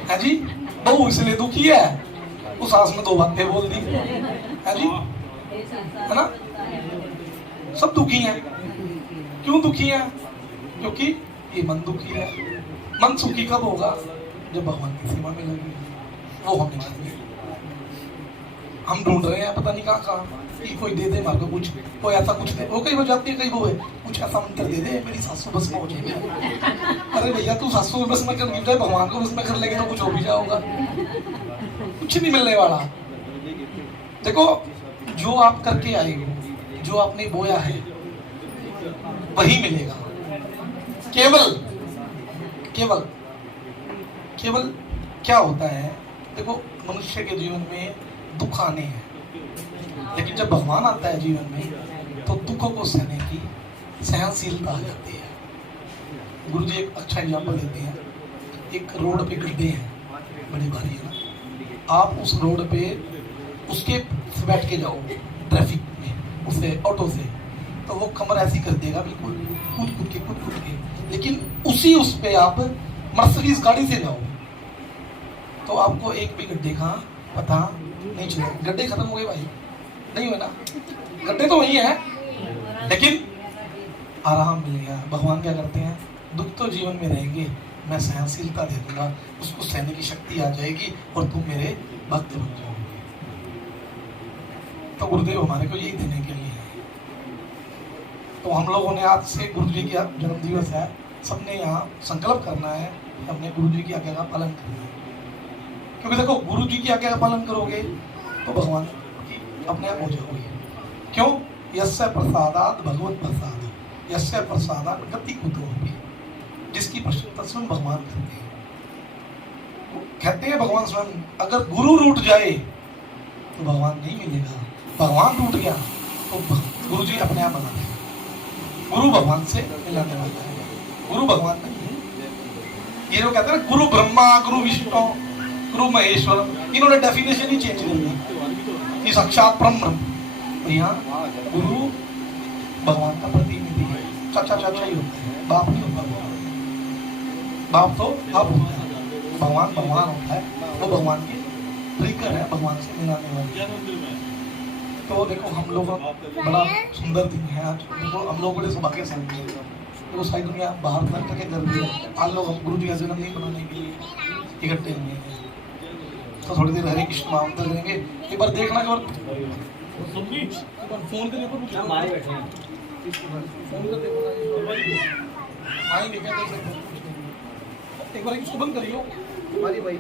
है जी, बहू इसलिए दुखी है, उस सास ने 2 बातें बोल दी है जी, है ना। सब दुखी हैं। क्यों दुखी हैं? क्योंकि ये मन दुखी है। मन सुखी कब होगा? जब भगवान की सेवा में लगे, वो हम नहीं। हम ढूंढ रहे हैं पता नहीं कहाँ कि कोई दे दे मार्ग, कुछ कोई ऐसा कुछ दे, वो कई बार जाती है, कई वो है कुछ ऐसा मंत्र दे दे मेरी सासू बस में हो जाएगी। अरे भैया तू सासू बस में कर जाए, भगवान को बस में कर लेंगे तो कुछ हो भी जाओगा, कुछ नहीं मिलने वाला। देखो जो आप करके आए हो, जो आपने बोया है, वही मिलेगा। केवल केवल केवल क्या होता है, देखो मनुष्य के जीवन में दुख आने हैं, लेकिन जब भगवान आता है जीवन में तो दुखों को सहने की सहनशीलता आ जाती है। गुरु जी एक अच्छा एग्जाम्पल देते हैं, एक रोड पे गड्ढे हैं, बड़ी भारी है ना, आप उस रोड पे उसके से बैठ के जाओ ट्रैफिक में, उससे ऑटो से, तो वो कमर ऐसी कर देगा बिल्कुल कूद कूद के, लेकिन उसी उस पे आप मर्सिडीज गाड़ी से जाओ तो आपको एक भी गड्ढे का पता नहीं चलेगा। गड्ढे खत्म हो गए भाई, नहीं हुए ना, गड्ढे तो वही है, लेकिन आराम मिल गया। भगवान क्या करते हैं, दुख तो जीवन में रहेंगे, मैं सहनशीलता दे दूंगा, उसको सहने की शक्ति आ जाएगी और तुम मेरे भक्त बन जाओगे। तो गुरुदेव हमारे को यही देने के लिए है। तो हम लोगों ने आज से गुरु जी का जन्म दिवस है, सबने यहाँ संकल्प करना है कि हमने गुरु जी की आज्ञा का पालन करना है। क्योंकि देखो गुरु जी की आज्ञा का पालन करोगे तो भगवान की अपने आप हो जाओगे। क्यों? यस्य प्रसादात भगवत प्रसाद, यस्य प्रसादात गति कुतो होगी। जिसकी प्रसन्नता स्वयं भगवान करते हैं। कहते हैं भगवान स्वयं, अगर गुरु रूठ जाए तो भगवान नहीं मिलेगा, भगवान रूठ गया तो गुरु जी अपने आप बनाते हैं। गुरु भगवान से मिलाने वाला है, गुरु भगवान नहीं है। ये लोग कहते हैं गुरु ब्रह्मा, गुरु विष्णु, गुरु महेश्वर, इन्होंने डेफिनेशन ही चेंज कर दी कि साक्षात ब्रह्म। तो यहाँ गुरु भगवान का प्रतिनिधि है, चाचा चाचा ही होता है, बाप नहीं होता। बाप तो अब होता है, भगवान भगवान होता है, वो भगवान की ट्रिकर है, भगवान से मिलाने वाली। तो देखो हम लोग बड़ा सुंदर दिन है आज, देखो हम लोग बड़े सौभाग्य से हैं। तो सारी दुनिया बाहर निकल करके कर दिया, आज लोग हम गुरु जी का जन्म नहीं बनाने के लिए इकट्ठे हुए हैं। तो थोड़ी देर हरे कृष्ण महामंत्र लेंगे, एक बार देखना, एक बार फोन के ऊपर हमारे बैठे हैं, फोन कर देखो आएंगे क्या, एक बार इसको बंद करियो हमारी भाई।